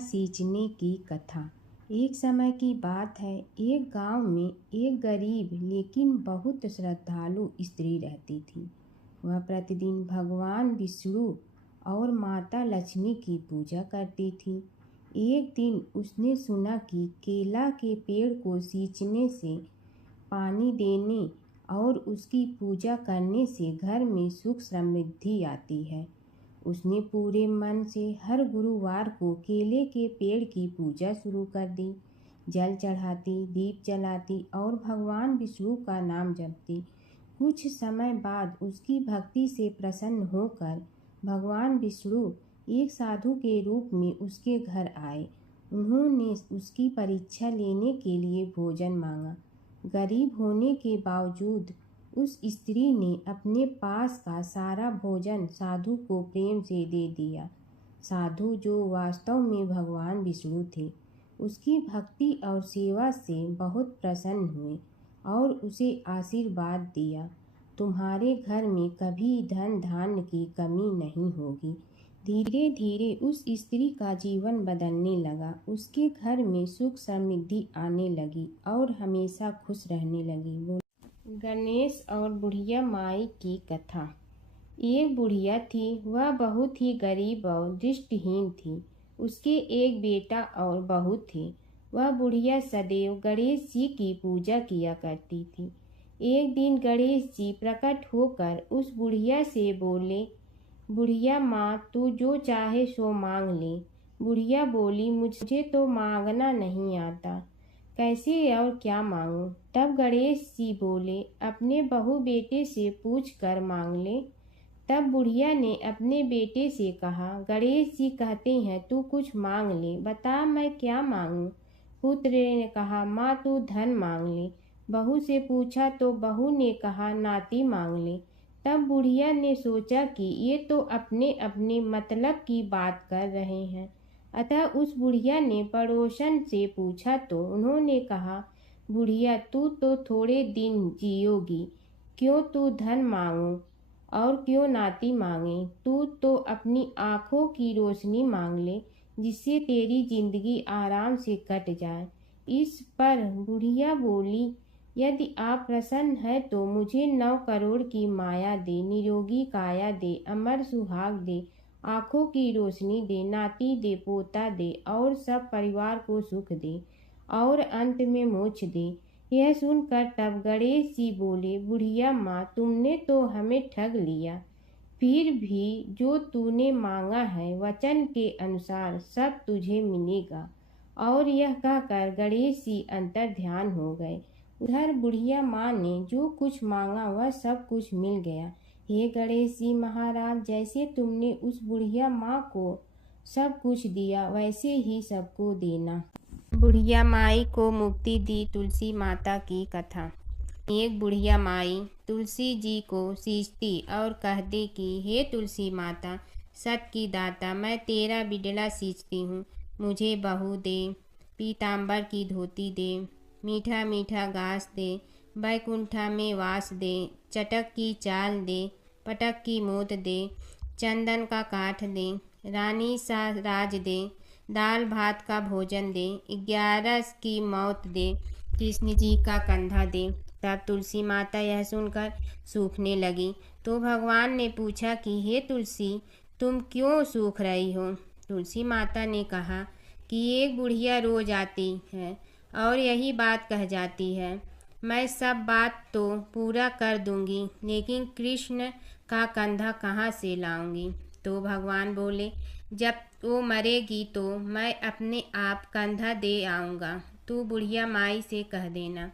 सींचने की कथा। एक समय की बात है, एक गांव में एक गरीब लेकिन बहुत श्रद्धालु स्त्री रहती थी। वह प्रतिदिन भगवान विष्णु और माता लक्ष्मी की पूजा करती थी। एक दिन उसने सुना कि केला के पेड़ को सींचने से, पानी देने और उसकी पूजा करने से घर में सुख समृद्धि आती है। उसने पूरे मन से हर गुरुवार को केले के पेड़ की पूजा शुरू कर दी। जल चढ़ाती, दीप जलाती और भगवान विष्णु का नाम जपती। कुछ समय बाद उसकी भक्ति से प्रसन्न होकर भगवान विष्णु एक साधु के रूप में उसके घर आए। उन्होंने उसकी परीक्षा लेने के लिए भोजन मांगा। गरीब होने के बावजूद उस स्त्री ने अपने पास का सारा भोजन साधु को प्रेम से दे दिया। साधु, जो वास्तव में भगवान विष्णु थे, उसकी भक्ति और सेवा से बहुत प्रसन्न हुए और उसे आशीर्वाद दिया, तुम्हारे घर में कभी धन धान्य की कमी नहीं होगी। धीरे धीरे उस स्त्री का जीवन बदलने लगा। उसके घर में सुख समृद्धि आने लगी और हमेशा खुश रहने लगी। गणेश और बुढ़िया माई की कथा। एक बुढ़िया थी, वह बहुत ही गरीब और दृष्टिहीन थी। उसके एक बेटा और बहू थे। वह बुढ़िया सदैव गणेश जी की पूजा किया करती थी। एक दिन गणेश जी प्रकट होकर उस बुढ़िया से बोले, बुढ़िया माँ, तू जो चाहे सो मांग ले। बुढ़िया बोली, मुझे तो मांगना नहीं आता, कैसे और क्या मांगूं? तब गणेश जी बोले, अपने बहू बेटे से पूछ कर मांग ले। तब बुढ़िया ने अपने बेटे से कहा, गणेश जी कहते हैं तू कुछ मांग ले, बता मैं क्या मांगूं? पुत्र ने कहा, माँ तू धन मांग ले। बहू से पूछा तो बहू ने कहा, नाती मांग ले। तब बुढ़िया ने सोचा कि ये तो अपने अपने मतलब की बात कर रहे हैं। अतः उस बुढ़िया ने पड़ोसन से पूछा तो उन्होंने कहा, बुढ़िया तू तो थोड़े दिन जियोगी, क्यों तू धन मांगो और क्यों नाती मांगे? तू तो अपनी आँखों की रोशनी मांग ले, जिससे तेरी जिंदगी आराम से कट जाए। इस पर बुढ़िया बोली, यदि आप प्रसन्न हैं तो मुझे 9 करोड़ की माया दे, निरोगी काया दे, अमर सुहाग दे, आँखों की रोशनी दे, नाती दे, पोता दे और सब परिवार को सुख दे और अंत में मोक्ष दे। यह सुनकर तब गणेश जी बोले, बुढ़िया माँ, तुमने तो हमें ठग लिया। फिर भी जो तूने मांगा है वचन के अनुसार सब तुझे मिलेगा। और यह कहकर गणेश जी अंतर ध्यान हो गए। उधर बुढ़िया माँ ने जो कुछ मांगा वह सब कुछ मिल गया। हे गणेश जी महाराज, जैसे तुमने उस बुढ़िया माँ को सब कुछ दिया वैसे ही सबको देना। बुढ़िया माई को मुक्ति दी। तुलसी माता की कथा। एक बुढ़िया माई तुलसी जी को सींचती और कहती कि हे तुलसी माता, सत की दाता, मैं तेरा बिडला सींचती हूँ, मुझे बहू दे, पीताम्बर की धोती दे, मीठा मीठा घास दे, बैकुंठा में वास दे, चटक की चाल दे, पटक की मोत दे, चंदन का काठ दे, रानी सा राज दे, दाल भात का भोजन दे, 11 की मौत दे, कृष्ण जी का कंधा दे। तब तुलसी माता यह सुनकर सूखने लगी। तो भगवान ने पूछा कि हे तुलसी, तुम क्यों सूख रही हो? तुलसी माता ने कहा कि एक बुढ़िया रोज आती है और यही बात कह जाती है, मैं सब बात तो पूरा कर दूंगी, लेकिन कृष्ण का कंधा कहाँ से लाऊंगी? तो भगवान बोले, जब वो मरेगी तो मैं अपने आप कंधा दे आऊँगा, तू बुढ़िया माई से कह देना।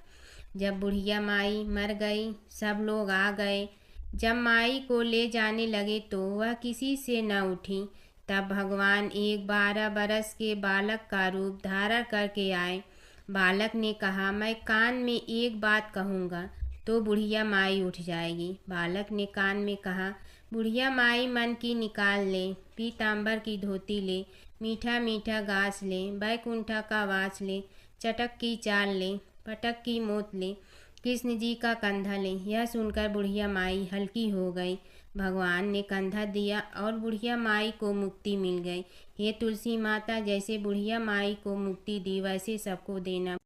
जब बुढ़िया माई मर गई, सब लोग आ गए। जब माई को ले जाने लगे तो वह किसी से न उठी। तब भगवान एक 12 बरस के बालक का रूप धारण करके आए। बालक ने कहा, मैं कान में एक बात कहूँगा तो बुढ़िया माई उठ जाएगी। बालक ने कान में कहा, बुढ़िया माई मन की निकाल ले, पीताम्बर की धोती ले, मीठा मीठा घास ले, बैकुंठा का वास ले, चटक की चाल ले, पटक की मोत ले, कृष्ण जी का कंधा ले। यह सुनकर बुढ़िया माई हल्की हो गई। भगवान ने कंधा दिया और बुढ़िया माई को मुक्ति मिल गई। हे तुलसी माता, जैसे बुढ़िया माई को मुक्ति दी वैसे सबको देना।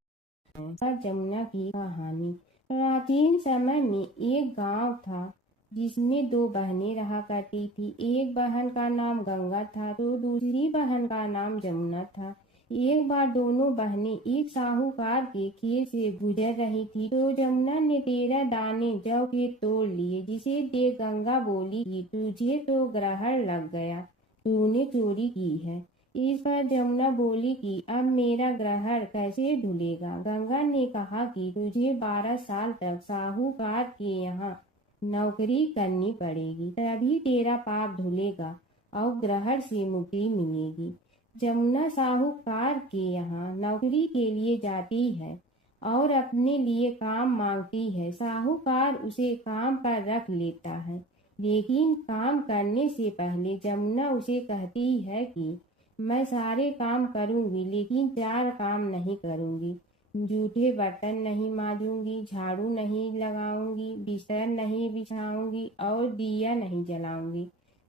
जमुना की कहानी। प्राचीन समय में एक गांव था जिसमें दो बहनें रहा करती थी। एक बहन का नाम गंगा था तो दूसरी बहन का नाम जमुना था। एक बार दोनों बहनें एक साहूकार के खेत से गुजर रही थी तो जमुना ने 13 दाने जौ के तोड़ लिए, जिसे देख गंगा बोली कि तुझे तो ग्रहण लग गया, तूने चोरी की है। इस पर जमुना बोली कि अब मेरा ग्रहण कैसे धुलेगा। गंगा ने कहा कि तुझे 12 साल तक साहूकार के यहाँ नौकरी करनी पड़ेगी, तभी तेरा पाप धुलेगा और ग्रहण से मुक्ति मिलेगी। जमुना साहूकार के यहाँ नौकरी के लिए जाती है और अपने लिए काम मांगती है। साहूकार उसे काम पर रख लेता है, लेकिन काम करने से पहले जमुना उसे कहती है कि मैं सारे काम करूंगी लेकिन 4 काम नहीं करूंगी। जूठे बर्तन नहीं मांजूंगी, झाड़ू नहीं लगाऊंगी, बिस्तर नहीं बिछाऊंगी और दिया नहीं जलाऊंगी।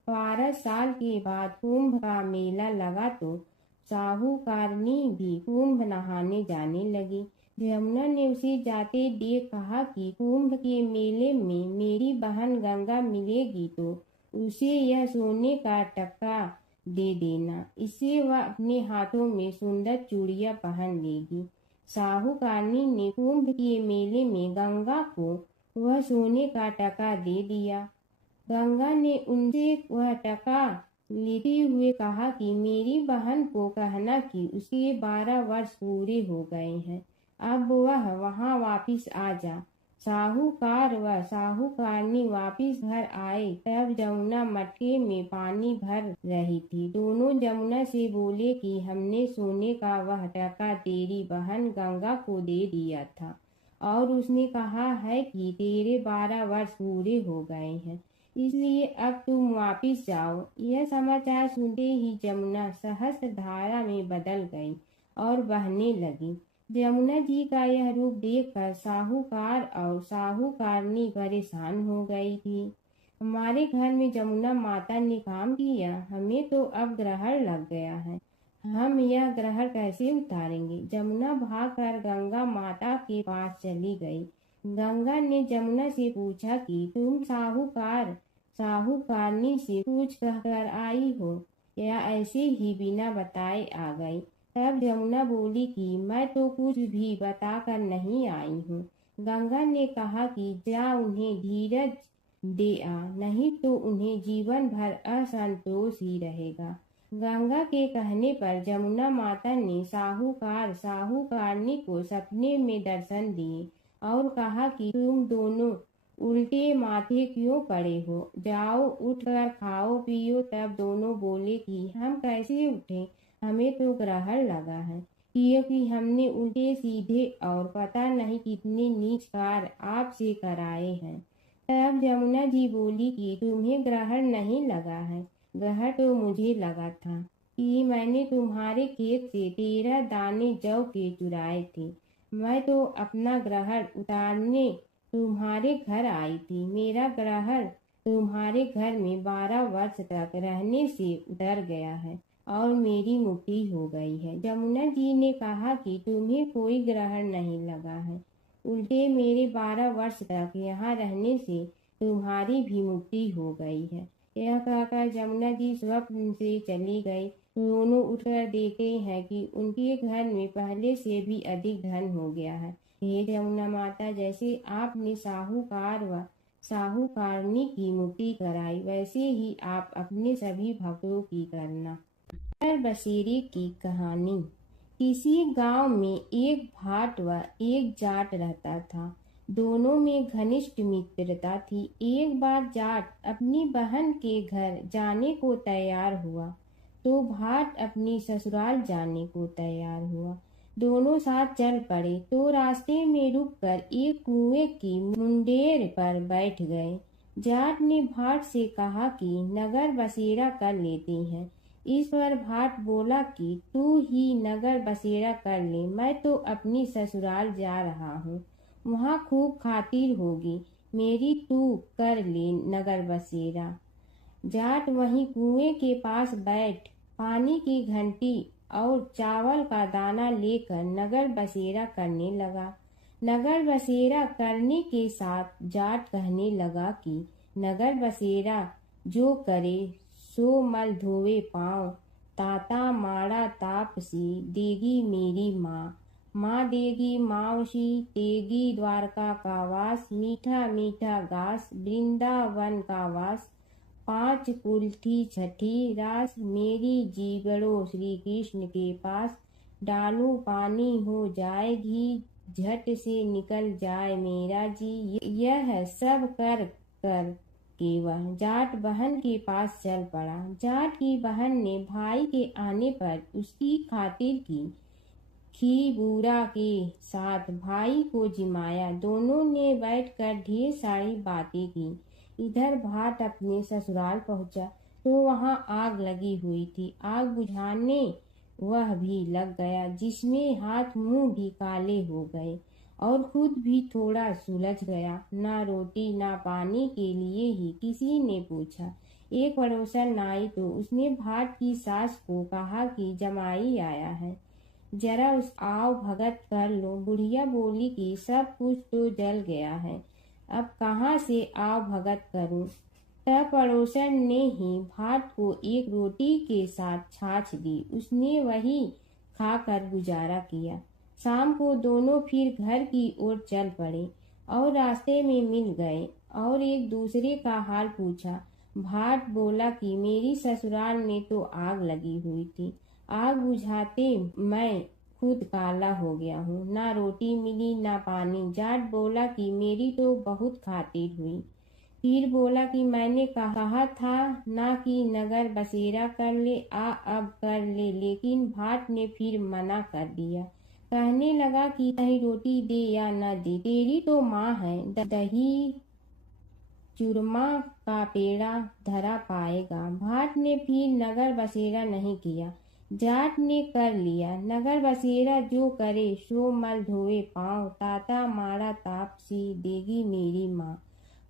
12 साल के बाद कुंभ का मेला लगा तो साहूकारनी भी कुंभ नहाने जाने लगी। यमुना ने उसे जाते देख कहा कि कुंभ के मेले में मेरी बहन गंगा मिलेगी तो उसे यह सोने का टक्का दे देना, इससे वह अपने हाथों में सुंदर चूड़ियां पहन लेगी। साहूकारनी ने कुंभ के मेले में गंगा को वह सोने का टका दे दिया। गंगा ने उनसे वह टका लेते हुए कहा कि मेरी बहन को कहना कि उसके 12 वर्ष पूरे हो गए हैं, अब वह वहां वापिस आ जा। साहूकार व साहूकारनी वापिस घर आए तब जमुना मटके में पानी भर रही थी। दोनों जमुना से बोले कि हमने सोने का वह टका तेरी बहन गंगा को दे दिया था और उसने कहा है कि तेरे 12 वर्ष पूरे हो गए हैं, इसलिए अब तुम वापिस जाओ। यह समाचार सुनते ही जमुना सहस्त्र धारा में बदल गई और बहने लगी। जमुना जी का यह रूप देखकर साहूकार और साहूकारनी परेशान हो गई थी। हमारे घर में जमुना माता ने काम किया, हमें तो अब ग्रहण लग गया है, हम यह ग्रहण कैसे उतारेंगे। जमुना भागकर गंगा माता के पास चली गई। गंगा ने जमुना से पूछा कि तुम साहूकारनी से कुछ कहकर आई हो या ऐसे ही बिना बताए आ गई। तब जमुना बोली कि मैं तो कुछ भी बताकर नहीं आई हूँ। गंगा ने कहा कि जा उन्हें धीरज दे आ, नहीं तो उन्हें जीवन भर असंतोष ही रहेगा। गंगा के कहने पर जमुना माता ने साहूकारनी को सपने में दर्शन दिए और कहा कि तुम दोनों उल्टे माथे क्यों पड़े हो, जाओ उठकर खाओ पियो। तब दोनों बोले कि हम कैसे उठें, हमें तो ग्रहण लगा है, क्योंकि हमने उल्टे सीधे और पता नहीं कितने नीच कार्य आपसे कराए हैं। तब जमुना जी बोली कि तुम्हें ग्रहण नहीं लगा है, ग्रहण तो मुझे लगा था कि मैंने तुम्हारे खेत से 13 दाने जौ के चुराए थे। मैं तो अपना ग्रहण उतारने तुम्हारे घर आई थी। मेरा ग्रहण तुम्हारे घर में 12 वर्ष तक रहने से उतर गया है और मेरी मुक्ति हो गई है। जमुना जी ने कहा कि तुम्हें कोई ग्रहण नहीं लगा है, उल्टे मेरे 12 वर्ष तक यहाँ रहने से तुम्हारी भी मुक्ति हो गई है। यह कहकर जमुना जी स्वप्न से चली गई। दोनों उठकर देखते हैं कि उनके घर में पहले से भी अधिक धन हो गया है। हे जमुना माता, जैसे आपने साहूकार व साहूकारनी की मुक्ति कराई, वैसे ही आप अपने सभी भक्तों की करना। बसेरे की कहानी। किसी गांव में एक भाट व एक जाट रहता था। दोनों में घनिष्ठ मित्रता थी। एक बार जाट अपनी बहन के घर जाने को तैयार हुआ तो भाट अपनी ससुराल जाने को तैयार हुआ। दोनों साथ चल पड़े तो रास्ते में रुककर एक कुएं की मुंडेर पर बैठ गए। जाट ने भाट से कहा कि नगर बसेरा कर लेते हैं। इस पर भाट बोला कि तू ही नगर बसेरा कर ले, मैं तो अपनी ससुराल जा रहा हूँ, वहाँ खूब खातिर होगी। मेरी तू कर ले नगर बसेरा। जाट वहीं कुएं के पास बैठ पानी की घंटी और चावल का दाना लेकर नगर बसेरा करने लगा। नगर बसेरा करने के साथ जाट कहने लगा कि नगर बसेरा जो करे सो मल धोवे पाँव, ताता माड़ा तापसी देगी मेरी माँ। माँ देगी मावशी तेगी द्वारका का वास, मीठा मीठा घास वृंदावन का वास। पाँच कुल्थी छठी रास मेरी जीगड़ो श्री कृष्ण के पास। डालू पानी हो जाए घी झट से निकल जाए मेरा जी। यह सब कर कर के वह जाट बहन के पास चल पड़ा। जाट की बहन ने भाई के आने पर उसकी खातिर की खी बूरा के साथ भाई को जिमाया। दोनों ने बैठकर ढेर सारी बातें की। इधर भाट अपने ससुराल पहुंचा तो वहां आग लगी हुई थी। आग बुझाने वह भी लग गया, जिसमें हाथ मुंह भी काले हो गए और खुद भी थोड़ा सुलझ गया। ना रोटी ना पानी के लिए ही किसी ने पूछा। एक पड़ोसन आई तो उसने भाट की सास को कहा कि जमाई आया है, जरा उस आओ भगत कर लो। बुढ़िया बोली कि सब कुछ तो जल गया है, अब कहाँ से आओ भगत करूं। तब पड़ोसन ने ही भाट को एक रोटी के साथ छाछ दी। उसने वही खाकर गुजारा किया। शाम को दोनों फिर घर की ओर चल पड़े और रास्ते में मिल गए और एक दूसरे का हाल पूछा। भाट बोला कि मेरी ससुराल में तो आग लगी हुई थी, आग बुझाते मैं खुद काला हो गया हूँ, ना रोटी मिली ना पानी। जाट बोला कि मेरी तो बहुत खातिर हुई। फिर बोला कि मैंने कहा था ना कि नगर बसेरा कर ले, अब कर ले। लेकिन भाट ने फिर मना कर दिया। कहने लगा कि चाहे रोटी दे या न दे, तेरी तो माँ है, दही चूरमा का पेड़ा धरा पाएगा। भाट ने फिर नगर बसेरा नहीं किया, जाट ने कर लिया। नगर बसेरा जो करे सो मल धोए पाँव, ताता माड़ा तापसी देगी मेरी माँ।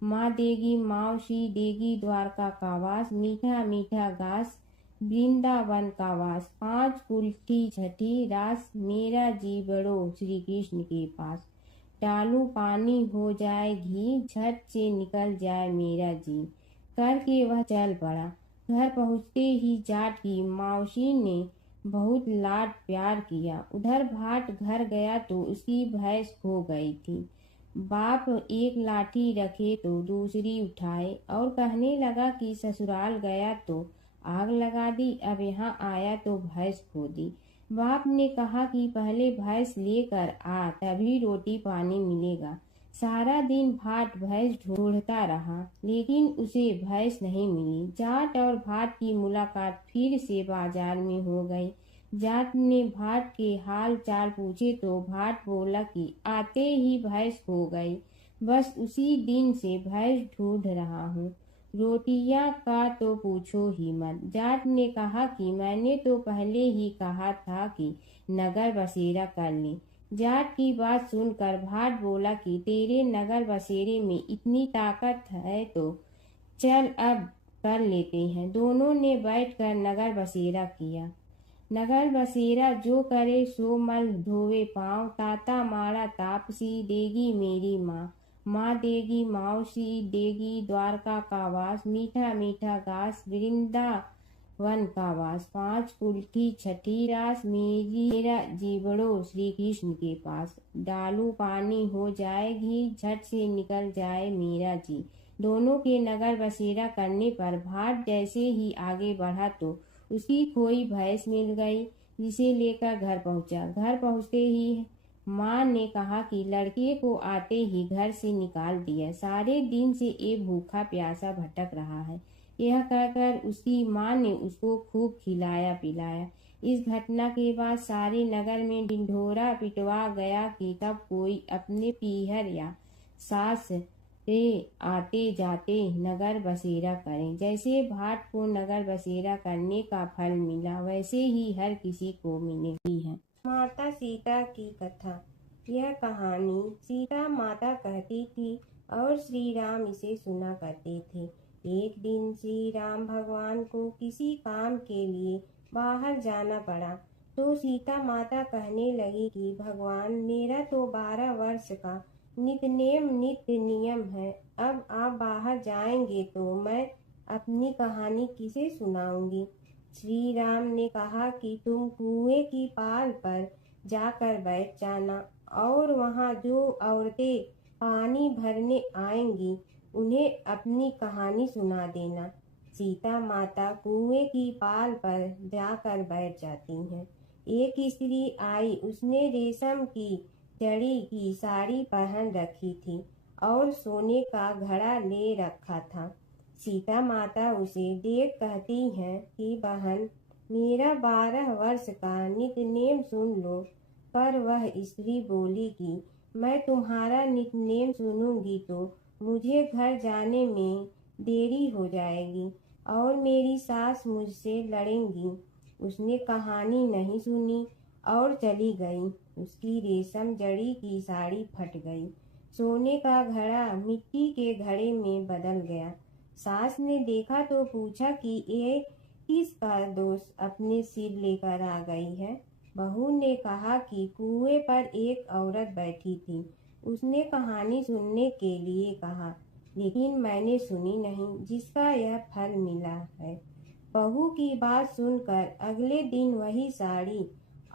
माँ देगी मावशी देगी द्वारका का वास, मीठा मीठा घास वृंदावन का वास। पाँच कुल्थी छठी रास मेरा जी बड़ो श्री कृष्ण के पास। डालू पानी हो जाए घी झट से निकल जाए मेरा जी। करके वह चल पड़ा। घर पहुँचते ही जाट की मावशी ने बहुत लाड प्यार किया। उधर भाट घर गया तो उसकी भैंस खो गई थी। बाप एक लाठी रखे तो दूसरी उठाए और कहने लगा कि ससुराल गया तो आग लगा दी, अब यहाँ आया तो भैंस खो दी। बाप ने कहा कि पहले भैंस लेकर आ, तभी रोटी पानी मिलेगा। सारा दिन भाट भैंस ढूंढता रहा, लेकिन उसे भैंस नहीं मिली। जाट और भाट की मुलाकात फिर से बाजार में हो गई। जाट ने भाट के हाल चाल पूछे तो भाट बोला कि आते ही भैंस खो गई, बस उसी दिन से भैंस ढूंढ रहा हूँ। रोटियां का तो पूछो ही मत। जाट ने कहा कि मैंने तो पहले ही कहा था कि नगर बसेरा कर ले। जाट की बात सुनकर भाट बोला कि तेरे नगर बसेरे में इतनी ताकत है तो चल अब कर लेते हैं। दोनों ने बैठकर नगर बसेरा किया। नगर बसेरा जो करे सो मल धोवे पाँव, ताता माड़ा तापसी देगी मेरी माँ। माँ देगी मावशी देगी द्वारका का वास, मीठा मीठा घास वृंदावन का वास। पाँच कुल्थी छठी रास मेरा जीवड़ो श्री कृष्ण के पास। डालू पानी हो जाए घी झट से निकल जाए मेरा जी। दोनों के नगर बसेरा करने पर भाट जैसे ही आगे बढ़ा तो उसकी खोई भैंस मिल गई, जिसे लेकर घर पहुंचा। घर पहुंचते ही माँ ने कहा कि लड़के को आते ही घर से निकाल दिया, सारे दिन से ये भूखा प्यासा भटक रहा है। यह कहकर उसकी माँ ने उसको खूब खिलाया पिलाया। इस घटना के बाद सारे नगर में ढिंढोरा पिटवा गया कि कब कोई अपने पीहर या सास से आते जाते नगर बसेरा करें। जैसे भाट को नगर बसेरा करने का फल मिला, वैसे ही हर किसी को मिलती है। माता सीता की कथा। यह कहानी सीता माता कहती थी, और श्री राम इसे सुना करते थे। एक दिन श्री राम भगवान को किसी काम के लिए बाहर जाना पड़ा, तो सीता माता कहने लगी कि भगवान, मेरा तो 12 वर्ष का नित्य नियम है। अब आप बाहर जाएंगे तो मैं अपनी कहानी किसे सुनाऊंगी। श्री राम ने कहा कि तुम कुएं की पाल पर जाकर बैठ जाना और वहां जो औरतें पानी भरने आएंगी उन्हें अपनी कहानी सुना देना। सीता माता कुएं की पाल पर जाकर बैठ जाती हैं। एक स्त्री आई, उसने रेशम की जड़ी की साड़ी पहन रखी थी और सोने का घड़ा ले रखा था। सीता माता उसे देख कहती हैं कि बहन, मेरा 12 वर्ष का नित्य नेम सुन लो। पर वह स्त्री बोली कि मैं तुम्हारा नित्य नेम सुनूंगी तो मुझे घर जाने में देरी हो जाएगी और मेरी सास मुझसे लड़ेंगी। उसने कहानी नहीं सुनी और चली गई। उसकी रेशम जड़ी की साड़ी फट गई, सोने का घड़ा मिट्टी के घड़े में बदल गया। सास ने देखा तो पूछा कि ये किसका दोष अपने सिर लेकर आ गई है। बहू ने कहा कि कुएं पर एक औरत बैठी थी, उसने कहानी सुनने के लिए कहा, लेकिन मैंने सुनी नहीं, जिसका यह फल मिला है। बहू की बात सुनकर अगले दिन वही साड़ी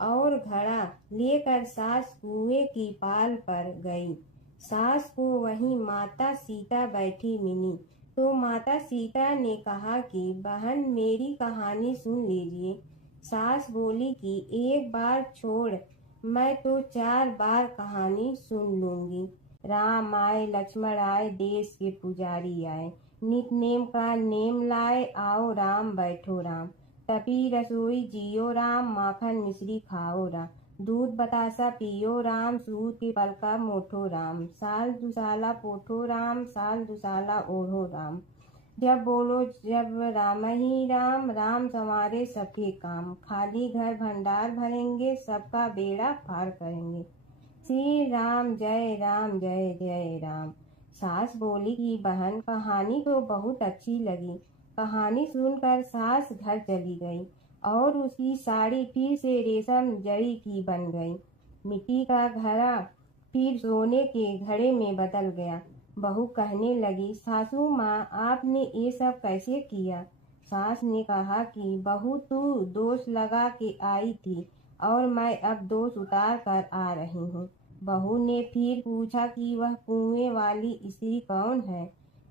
और घड़ा लेकर सास कुएं की पाल पर गई। सास को वहीं माता सीता बैठी मिली, तो माता सीता ने कहा कि बहन, मेरी कहानी सुन लीजिए। सास बोली कि एक बार छोड़, मैं तो 4 बार कहानी सुन लूंगी। राम आए, लक्ष्मण आए, देश के पुजारी आए, नित नेम का नेम लाए, आओ राम बैठो राम। तपी रसोई जियो राम, माखन मिश्री खाओ राम। दूध बतासा पियो राम, सूत के पल का मोठो राम। साल दुसाला पोठो राम, साल दुसाला ओढ़ो राम। जब बोलो जब राम ही राम, राम संवारे सबके काम। खाली घर भंडार भरेंगे, सबका बेड़ा पार करेंगे। श्री राम जय जय राम। सास बोली कि बहन, कहानी तो बहुत अच्छी लगी। कहानी सुनकर सास घर चली गई और उसकी साड़ी फिर से रेशम जड़ी की बन गई। मिट्टी का घड़ा फिर सोने के घड़े में बदल गया। बहू कहने लगी, सासू माँ, आपने ये सब कैसे किया। सास ने कहा कि बहू, तू दोष लगा के आई थी और मैं अब दोष उतार कर आ रही हूँ। बहू ने फिर पूछा कि वह कुएं वाली स्त्री कौन है।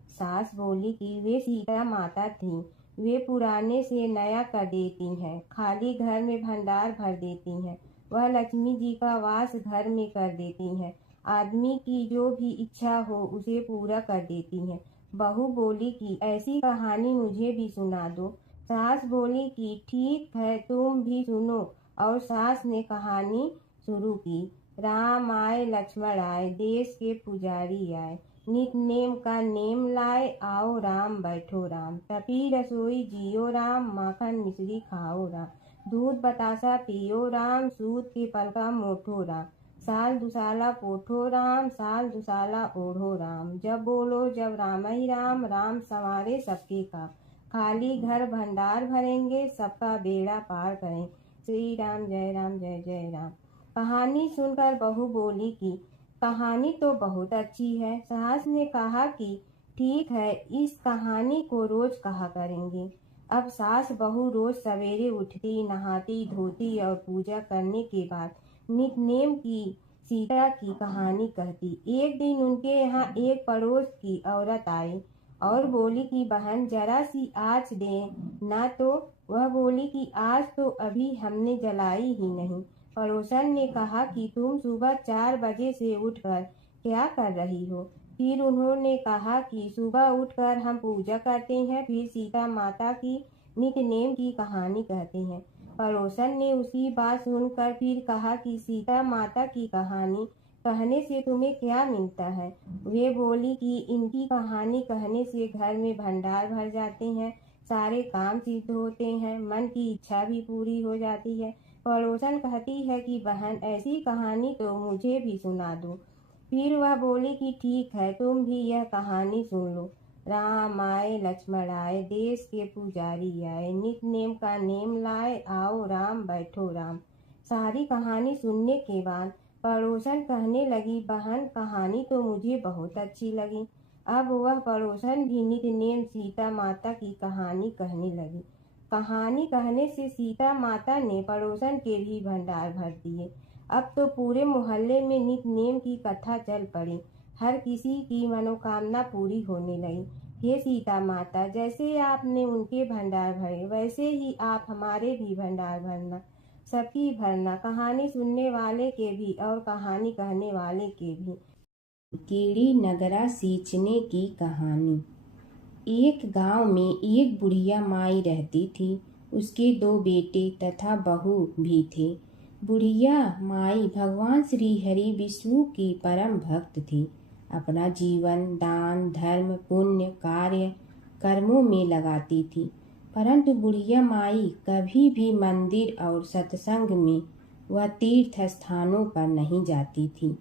सास बोली कि वे सीता माता थी। वे पुराने से नया कर देती हैं, खाली घर में भंडार भर देती हैं। वह लक्ष्मी जी का वास घर में कर देती हैं। आदमी की जो भी इच्छा हो उसे पूरा कर देती हैं। बहू बोली कि ऐसी कहानी मुझे भी सुना दो। सास बोली कि ठीक है, तुम भी सुनो। और सास ने कहानी शुरू की। राम आए, लक्ष्मण आए, देश के पुजारी आए, नित नेम का नेम लाए, आओ राम बैठो राम। तपी रसोई जियो राम, माखन मिश्री खाओ राम। दूध बतासा पियो राम, सूत के पल का मोठो राम। साल दुसाला पोठो राम, साल दुसाला ओढ़ो राम। जब बोलो जब राम ही राम, राम संवारे सबके काम। खाली घर भंडार भरेंगे, सबका बेड़ा पार करें। श्री राम जय जय राम। कहानी सुनकर बहू बोली कि कहानी तो बहुत अच्छी है। सास ने कहा कि ठीक है, इस कहानी को रोज कहा करेंगे। अब सास बहू रोज सवेरे उठती, नहाती धोती और पूजा करने के बाद नित नेम की सीता की कहानी कहती। एक दिन उनके यहाँ एक पड़ोस की औरत आई और बोली कि बहन, जरा सी आँच दे ना। तो वह बोली कि आज तो अभी हमने जलाई ही नहीं। पड़ोसन ने कहा कि तुम सुबह 4 बजे से उठकर क्या कर रही हो। फिर उन्होंने कहा कि सुबह उठकर हम पूजा करते हैं, फिर सीता माता की नित नेम की कहानी कहते हैं। पड़ोसन ने उसकी बात सुनकर फिर कहा कि सीता माता की कहानी कहने से तुम्हें क्या मिलता है। वे बोली कि इनकी कहानी कहने से घर में भंडार भर जाते हैं, सारे काम सिद्ध होते हैं, मन की इच्छा भी पूरी हो जाती है। पड़ोसन कहती है कि बहन, ऐसी कहानी तो मुझे भी सुना दो। फिर वह बोली कि ठीक है, तुम भी यह कहानी सुन लो। राम आए लक्ष्मण आए, देश के पुजारी आए, नित नेम का नेम लाए, आओ राम बैठो राम। सारी कहानी सुनने के बाद पड़ोसन कहने लगी, बहन कहानी तो मुझे बहुत अच्छी लगी। अब वह पड़ोसन भी नित नेम सीता माता की कहानी कहने लगी। कहानी कहने से सीता माता ने पड़ोसन के भी भंडार भर दिए। अब तो पूरे मोहल्ले में नित नेम की कथा चल पड़ी। हर किसी की मनोकामना पूरी होने लगी। हे सीता माता, जैसे आपने उनके भंडार भरे, वैसे ही आप हमारे भी भंडार भरना, सबकी भरना, कहानी सुनने वाले के भी और कहानी कहने वाले के भी। कीड़ी नगरा सींचने की कहानी। एक गांव में एक बुढ़िया माई रहती थी। उसके 2 बेटे तथा बहू भी थे। बुढ़िया माई भगवान श्री हरि विष्णु की परम भक्त थी। अपना जीवन दान धर्म पुण्य कार्य कर्मों में लगाती थी। परंतु बुढ़िया माई कभी भी मंदिर और सत्संग में व तीर्थ स्थानों पर नहीं जाती थी।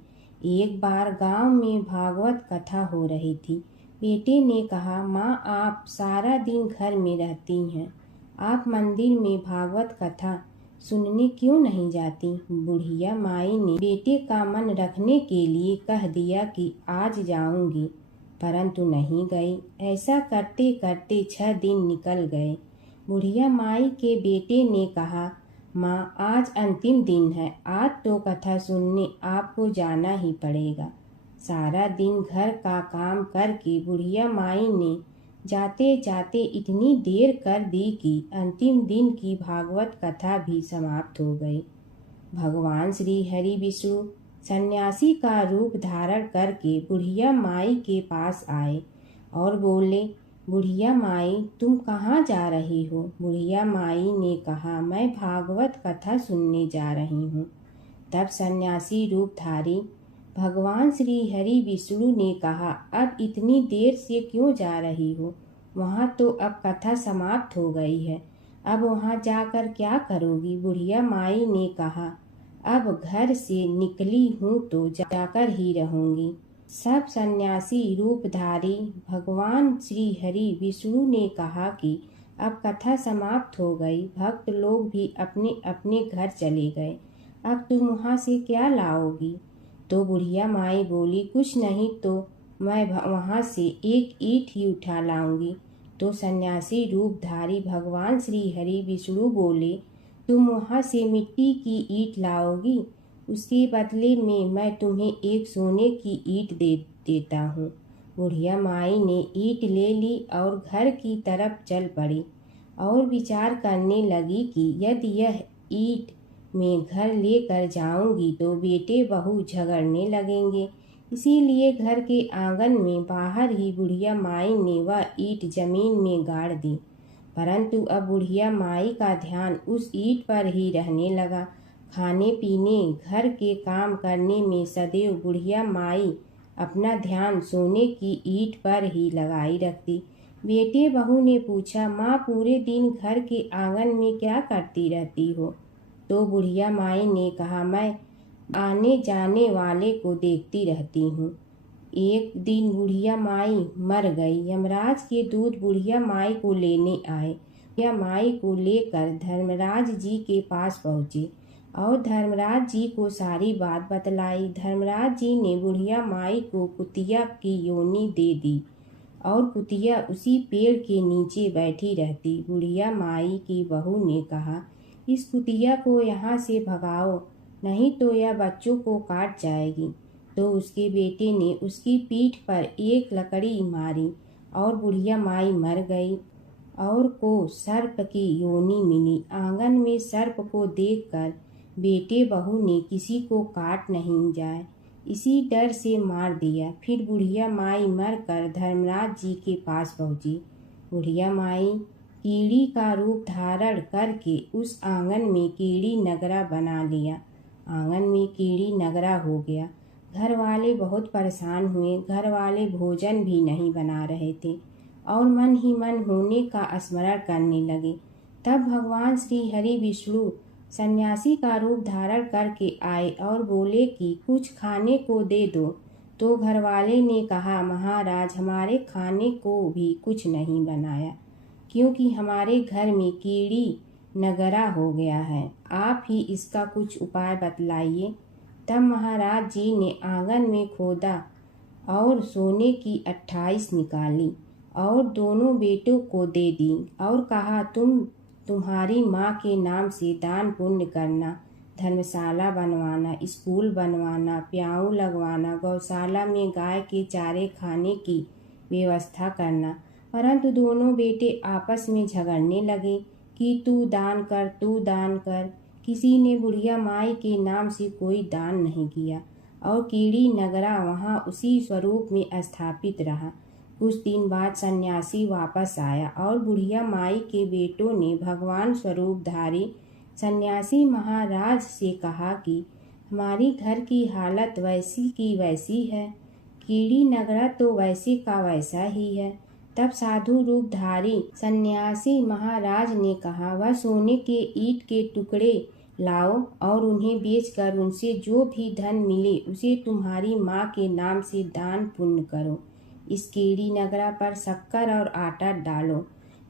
एक बार गांव में भागवत कथा हो रही थी। बेटे ने कहा, माँ आप सारा दिन घर में रहती हैं, आप मंदिर में भागवत कथा सुनने क्यों नहीं जाती? बुढ़िया माई ने बेटे का मन रखने के लिए कह दिया कि आज जाऊंगी, परंतु नहीं गई। ऐसा करते करते 6 दिन निकल गए। बुढ़िया माई के बेटे ने कहा, माँ आज अंतिम दिन है, आज तो कथा सुनने आपको जाना ही पड़ेगा। सारा दिन घर का काम करके बुढ़िया माई ने जाते जाते इतनी देर कर दी कि अंतिम दिन की भागवत कथा भी समाप्त हो गई। भगवान श्री हरि विष्णु सन्यासी का रूप धारण करके बुढ़िया माई के पास आए और बोले, बुढ़िया माई तुम कहाँ जा रही हो? बुढ़िया माई ने कहा, मैं भागवत कथा सुनने जा रही हूँ। तब सन्यासी रूपधारी भगवान श्री हरि विष्णु ने कहा, अब इतनी देर से क्यों जा रही हो? वहाँ तो अब कथा समाप्त हो गई है, अब वहाँ जाकर क्या करोगी? बुढ़िया माई ने कहा, अब घर से निकली हूँ तो जाकर ही रहूंगी। सब सन्यासी रूपधारी भगवान श्री हरि विष्णु ने कहा कि अब कथा समाप्त हो गई, भक्त लोग भी अपने अपने घर चले गए, अब तुम वहाँ से क्या लाओगी? तो बुढ़िया माई बोली, कुछ नहीं तो मैं वहाँ से एक ईंट ही उठा लाऊंगी। तो सन्यासी रूपधारी भगवान श्री हरि विष्णु बोले, तुम वहाँ से मिट्टी की ईंट लाओगी, उसके बदले में मैं तुम्हें एक सोने की ईंट देता हूँ। बुढ़िया माई ने ईंट ले ली और घर की तरफ चल पड़ी और विचार करने लगी कि यदि यह ईंट मैं घर लेकर जाऊंगी तो बेटे बहू झगड़ने लगेंगे। इसीलिए घर के आंगन में बाहर ही बुढ़िया माई ने वह ईंट जमीन में गाड़ दी। परंतु अब बुढ़िया माई का ध्यान उस ईंट पर ही रहने लगा। खाने पीने घर के काम करने में सदैव बुढ़िया माई अपना ध्यान सोने की ईंट पर ही लगाई रखती। बेटे बहू ने पूछा, माँ पूरे दिन घर के आंगन में क्या करती रहती हो? तो बुढ़िया माई ने कहा, मैं आने जाने वाले को देखती रहती हूँ। एक दिन बुढ़िया माई मर गई। यमराज के दूत बुढ़िया माई को लेने आए। बुढ़िया माई को लेकर धर्मराज जी के पास पहुँचे और धर्मराज जी को सारी बात बतलाई। धर्मराज जी ने बुढ़िया माई को कुतिया की योनि दे दी और कुतिया उसी पेड़ के नीचे बैठी रहती। बुढ़िया माई की बहू ने कहा, इस कुतिया को यहाँ से भगाओ, नहीं तो यह बच्चों को काट जाएगी। तो उसके बेटे ने उसकी पीठ पर एक लकड़ी मारी और बुढ़िया माई मर गई और को सर्प की योनि मिली। आंगन में सर्प को देखकर बेटे बहू ने किसी को काट नहीं जाए इसी डर से मार दिया। फिर बुढ़िया माई मरकर धर्मराज जी के पास पहुंची। बुढ़िया माई कीड़ी का रूप धारण करके उस आंगन में कीड़ी नगरा बना लिया। आंगन में कीड़ी नगरा हो गया। घर वाले बहुत परेशान हुए। घर वाले भोजन भी नहीं बना रहे थे और मन ही मन होने का स्मरण करने लगे। तब भगवान श्री हरि विष्णु सन्यासी का रूप धारण करके आए और बोले कि कुछ खाने को दे दो। तो घरवाले ने कहा, महाराज हमारे खाने को भी कुछ नहीं बनाया, क्योंकि हमारे घर में कीड़ी नगरा हो गया है। आप ही इसका कुछ उपाय बतलाइए। तब महाराज जी ने आंगन में खोदा और सोने की 28 निकाली और दोनों बेटों को दे दी और कहा, तुम्हारी माँ के नाम से दान पुण्य करना, धर्मशाला बनवाना, स्कूल बनवाना, प्याऊ लगवाना, गौशाला में गाय के चारे खाने की व्यवस्था करना। परंतु दोनों बेटे आपस में झगड़ने लगे कि तू दान कर, तू दान कर। किसी ने बुढ़िया माई के नाम से कोई दान नहीं किया और कीड़ी नगरा वहाँ उसी स्वरूप में स्थापित रहा। कुछ दिन बाद सन्यासी वापस आया और बुढ़िया माई के बेटों ने भगवान स्वरूपधारी सन्यासी महाराज से कहा कि हमारी घर की हालत वैसी की वैसी है, कीड़ी नगरा तो वैसे का वैसा ही है। तब साधु रूपधारी सन्यासी महाराज ने कहा, वह सोने के ईंट के टुकड़े लाओ और उन्हें बेचकर उनसे जो भी धन मिले उसे तुम्हारी माँ के नाम से दान पुण्य करो। इस कीड़ी नगरा पर शक्कर और आटा डालो।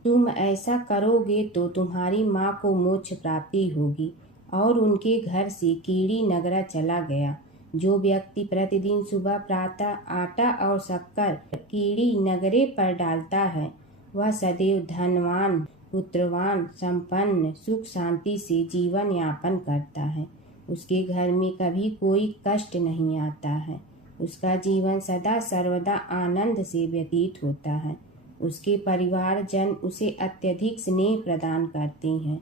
तुम ऐसा करोगे तो तुम्हारी माँ को मोक्ष प्राप्ति होगी। और उनके घर से कीड़ी नगरा चला गया। जो व्यक्ति प्रतिदिन सुबह प्रातः आटा और शक्कर कीड़ी नगरे पर डालता है, वह सदैव धनवान, पुत्रवान, संपन्न, सुख शांति से जीवन यापन करता है। उसके घर में कभी कोई कष्ट नहीं आता है। उसका जीवन सदा सर्वदा आनंद से व्यतीत होता है। उसके परिवारजन उसे अत्यधिक स्नेह प्रदान करते हैं।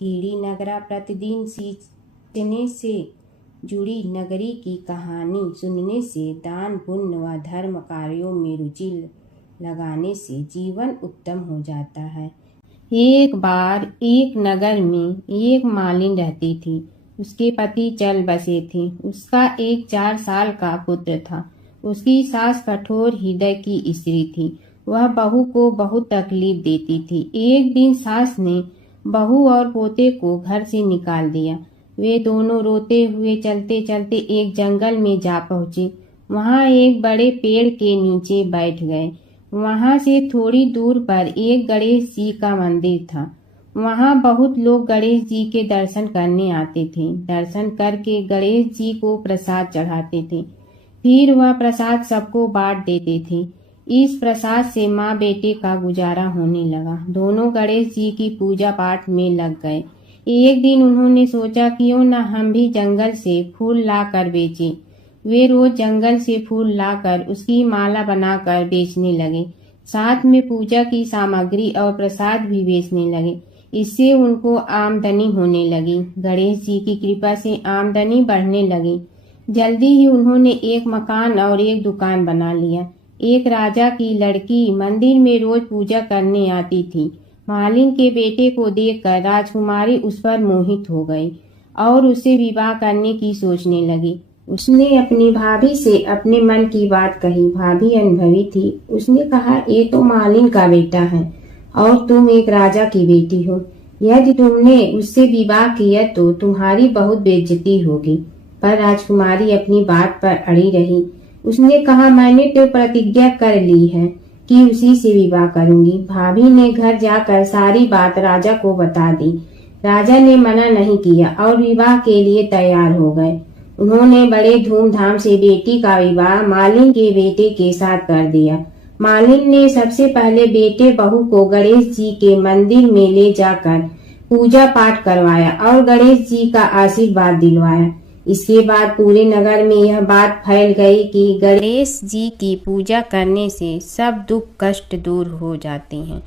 कीड़ी नगरा प्रतिदिन सींचने से जुड़ी नगरी की कहानी सुनने से, दान पुण्य व धर्म कार्यों में रुचि लगाने से जीवन उत्तम हो जाता है। एक बार एक नगर में एक मालिन रहती थी। उसके पति चल बसे थे। उसका एक 4 साल का पुत्र था। उसकी सास कठोर हृदय की स्त्री थी। वह बहू को बहुत तकलीफ देती थी। एक दिन सास ने बहू और पोते को घर से निकाल दिया। वे दोनों रोते हुए चलते चलते एक जंगल में जा पहुँचे। वहाँ एक बड़े पेड़ के नीचे बैठ गए। वहाँ से थोड़ी दूर पर एक गणेश जी का मंदिर था। वहाँ बहुत लोग गणेश जी के दर्शन करने आते थे। दर्शन करके गणेश जी को प्रसाद चढ़ाते थे। फिर वह प्रसाद सबको बांट देते थे। इस प्रसाद से माँ बेटे का गुजारा होने लगा। दोनों गणेश जी की पूजा पाठ में लग गए। एक दिन उन्होंने सोचा, क्यों न हम भी जंगल से फूल ला कर बेचें। वे रोज जंगल से फूल लाकर उसकी माला बनाकर बेचने लगे। साथ में पूजा की सामग्री और प्रसाद भी बेचने लगे। इससे उनको आमदनी होने लगी। गणेश जी की कृपा से आमदनी बढ़ने लगी। जल्दी ही उन्होंने एक मकान और एक दुकान बना लिया। एक राजा की लड़की मंदिर में रोज पूजा करने आती थी। मालिन के बेटे को देखकर राजकुमारी उस पर मोहित हो गई और उसे विवाह करने की सोचने लगी। उसने अपनी भाभी से अपने मन की बात कही। भाभी अनुभवी थी। उसने कहा, ये तो मालिन का बेटा है और तुम एक राजा की बेटी हो। यदि तुमने उससे विवाह किया तो तुम्हारी बहुत बेइज्जती होगी। पर राजकुमारी अपनी बात पर अड़ी रही। उसने कहा, मैंने तो प्रतिज्ञा कर ली है कि उसी से विवाह करूंगी। भाभी ने घर जाकर सारी बात राजा को बता दी। राजा ने मना नहीं किया और विवाह के लिए तैयार हो गए। उन्होंने बड़े धूमधाम से बेटी का विवाह मालिन के बेटे के साथ कर दिया। मालिन ने सबसे पहले बेटे बहू को गणेश जी के मंदिर में ले जाकर पूजा पाठ करवाया और गणेश जी का आशीर्वाद दिलवाया। इसके बाद पूरे नगर में यह बात फैल गई कि गणेश जी की पूजा करने से सब दुख कष्ट दूर हो जाते हैं।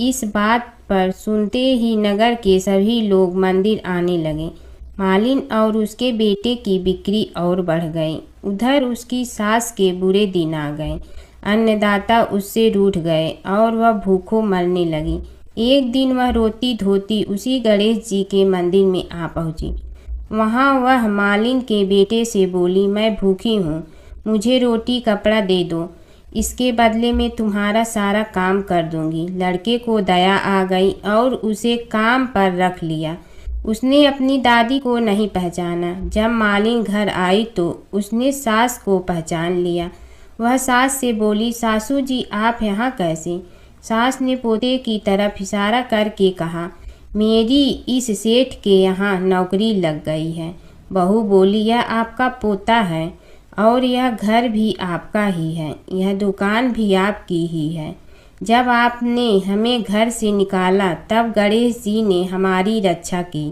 इस बात पर सुनते ही नगर के सभी लोग मंदिर आने लगे। मालिन और उसके बेटे की बिक्री और बढ़ गई। उधर उसकी सास के बुरे दिन आ गए। अन्नदाता उससे रूठ गए और वह भूखों मरने लगी। एक दिन वह रोती धोती उसी गणेश जी के मंदिर में आ पहुंची। वहां वह मालिन के बेटे से बोली, मैं भूखी हूँ, मुझे रोटी कपड़ा दे दो, इसके बदले में तुम्हारा सारा काम कर दूंगी। लड़के को दया आ गई और उसे काम पर रख लिया। उसने अपनी दादी को नहीं पहचाना। जब मालिन घर आई तो उसने सास को पहचान लिया। वह सास से बोली, सासू जी आप यहाँ कैसे? सास ने पोते की तरफ इशारा करके कहा, मेरी इस सेठ के यहाँ नौकरी लग गई है। बहू बोली, यह आपका पोता है और यह घर भी आपका ही है, यह दुकान भी आपकी ही है। जब आपने हमें घर से निकाला तब गणेश जी ने हमारी रक्षा की।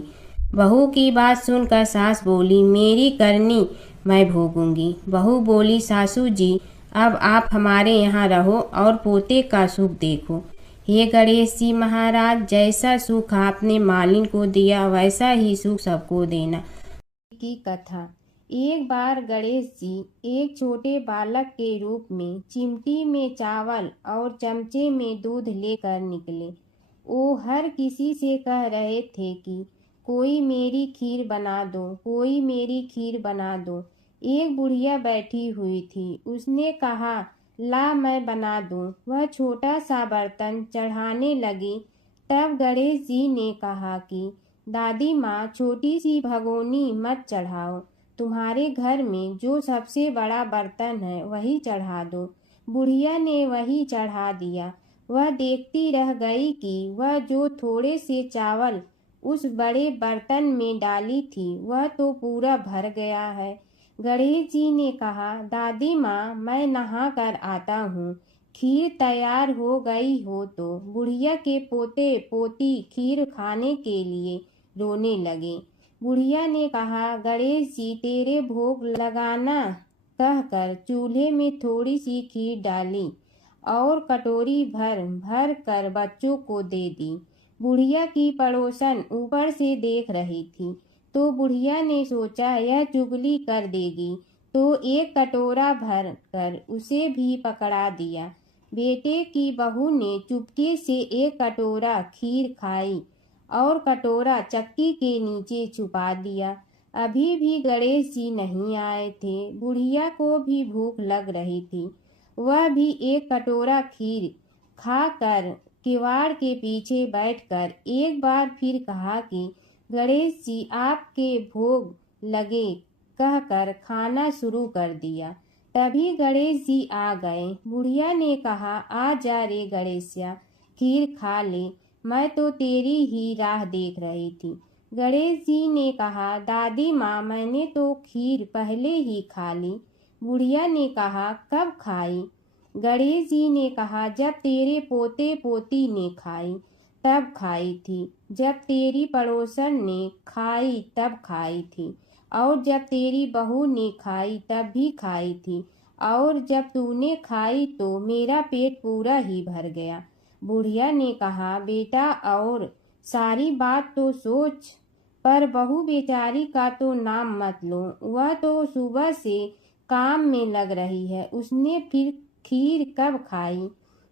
बहू की बात सुनकर सास बोली, मेरी करनी मैं भोगूंगी। बहू बोली, सासू जी अब आप हमारे यहाँ रहो और पोते का सुख देखो। हे गणेश जी महाराज, जैसा सुख आपने मालिन को दिया वैसा ही सुख सबको देना। की कथा। एक बार गणेश जी एक छोटे बालक के रूप में चिमटी में चावल और चमचे में दूध लेकर निकले। वो हर किसी से कह रहे थे कि कोई मेरी खीर बना दो, कोई मेरी खीर बना दो। एक बुढ़िया बैठी हुई थी, उसने कहा, ला मैं बना दूं। वह छोटा सा बर्तन चढ़ाने लगी। तब गणेश जी ने कहा कि दादी माँ, छोटी सी भगोनी मत चढ़ाओ, तुम्हारे घर में जो सबसे बड़ा बर्तन है वही चढ़ा दो। बुढ़िया ने वही चढ़ा दिया। वह देखती रह गई कि वह जो थोड़े से चावल उस बड़े बर्तन में डाली थी वह तो पूरा भर गया है। गणेश जी ने कहा, दादी माँ मैं नहा कर आता हूँ, खीर तैयार हो गई हो तो। बुढ़िया के पोते पोती खीर खाने के लिए रोने लगे। बुढ़िया ने कहा, गणेश जी तेरे भोग लगाना कहकर चूल्हे में थोड़ी सी खीर डाली और कटोरी भर भर कर बच्चों को दे दी। बुढ़िया की पड़ोसन ऊपर से देख रही थी तो बुढ़िया ने सोचा यह चुगली कर देगी, तो एक कटोरा भर कर उसे भी पकड़ा दिया। बेटे की बहू ने चुपके से एक कटोरा खीर खाई और कटोरा चक्की के नीचे छुपा दिया। अभी भी गणेश जी नहीं आए थे। बुढ़िया को भी भूख लग रही थी। वह भी एक कटोरा खीर खाकर किवाड़ के पीछे बैठकर एक बार फिर कहा कि गणेश जी आपके भोग लगे कहकर खाना शुरू कर दिया। तभी गणेश जी आ गए। बुढ़िया ने कहा, आ जा रे गणेशिया, खीर खा ले, मैं तो तेरी ही राह देख रही थी। गणेश जी ने कहा, दादी माँ मैंने तो खीर पहले ही खा ली। बुढ़िया ने कहा, कब खाई? गणेश जी ने कहा, जब तेरे पोते पोती ने खाई तब खाई थी, जब तेरी पड़ोसन ने खाई तब खाई थी, और जब तेरी बहू ने खाई तब भी खाई थी, और जब तूने खाई तो मेरा पेट पूरा ही भर गया। बुढ़िया ने कहा, बेटा और सारी बात तो सोच, पर बहू बेचारी का तो नाम मत लो। वह तो सुबह से काम में लग रही है, उसने फिर खीर कब खाई?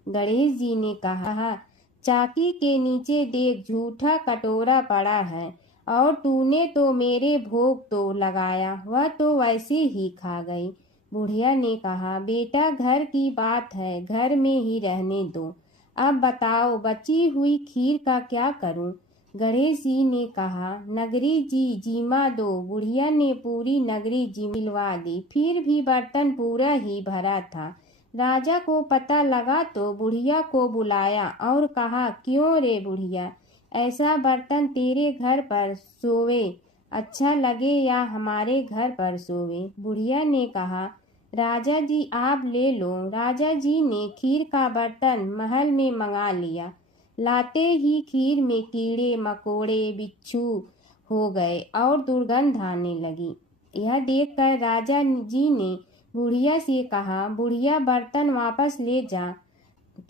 गणेश जी ने कहा, चाकी के नीचे देख झूठा कटोरा पड़ा है, और तूने तो मेरे भोग तो लगाया, वह तो वैसे ही खा गई। बुढ़िया ने कहा, बेटा घर की बात है, घर में ही रहने दो। अब बताओ बची हुई खीर का क्या करूं? गणेश जी ने कहा, नगरी जी जीमा दो। बुढ़िया ने पूरी नगरी जिलवा दी, फिर भी बर्तन पूरा ही भरा था। राजा को पता लगा तो बुढ़िया को बुलाया और कहा, क्यों रे बुढ़िया, ऐसा बर्तन तेरे घर पर सोवे अच्छा लगे या हमारे घर पर सोवे? बुढ़िया ने कहा, राजा जी आप ले लो। राजा जी ने खीर का बर्तन महल में मंगा लिया। लाते ही खीर में कीड़े मकोड़े बिच्छू हो गए और दुर्गंध आने लगी। यह देखकर राजा जी ने बुढ़िया से कहा, बुढ़िया बर्तन वापस ले जा,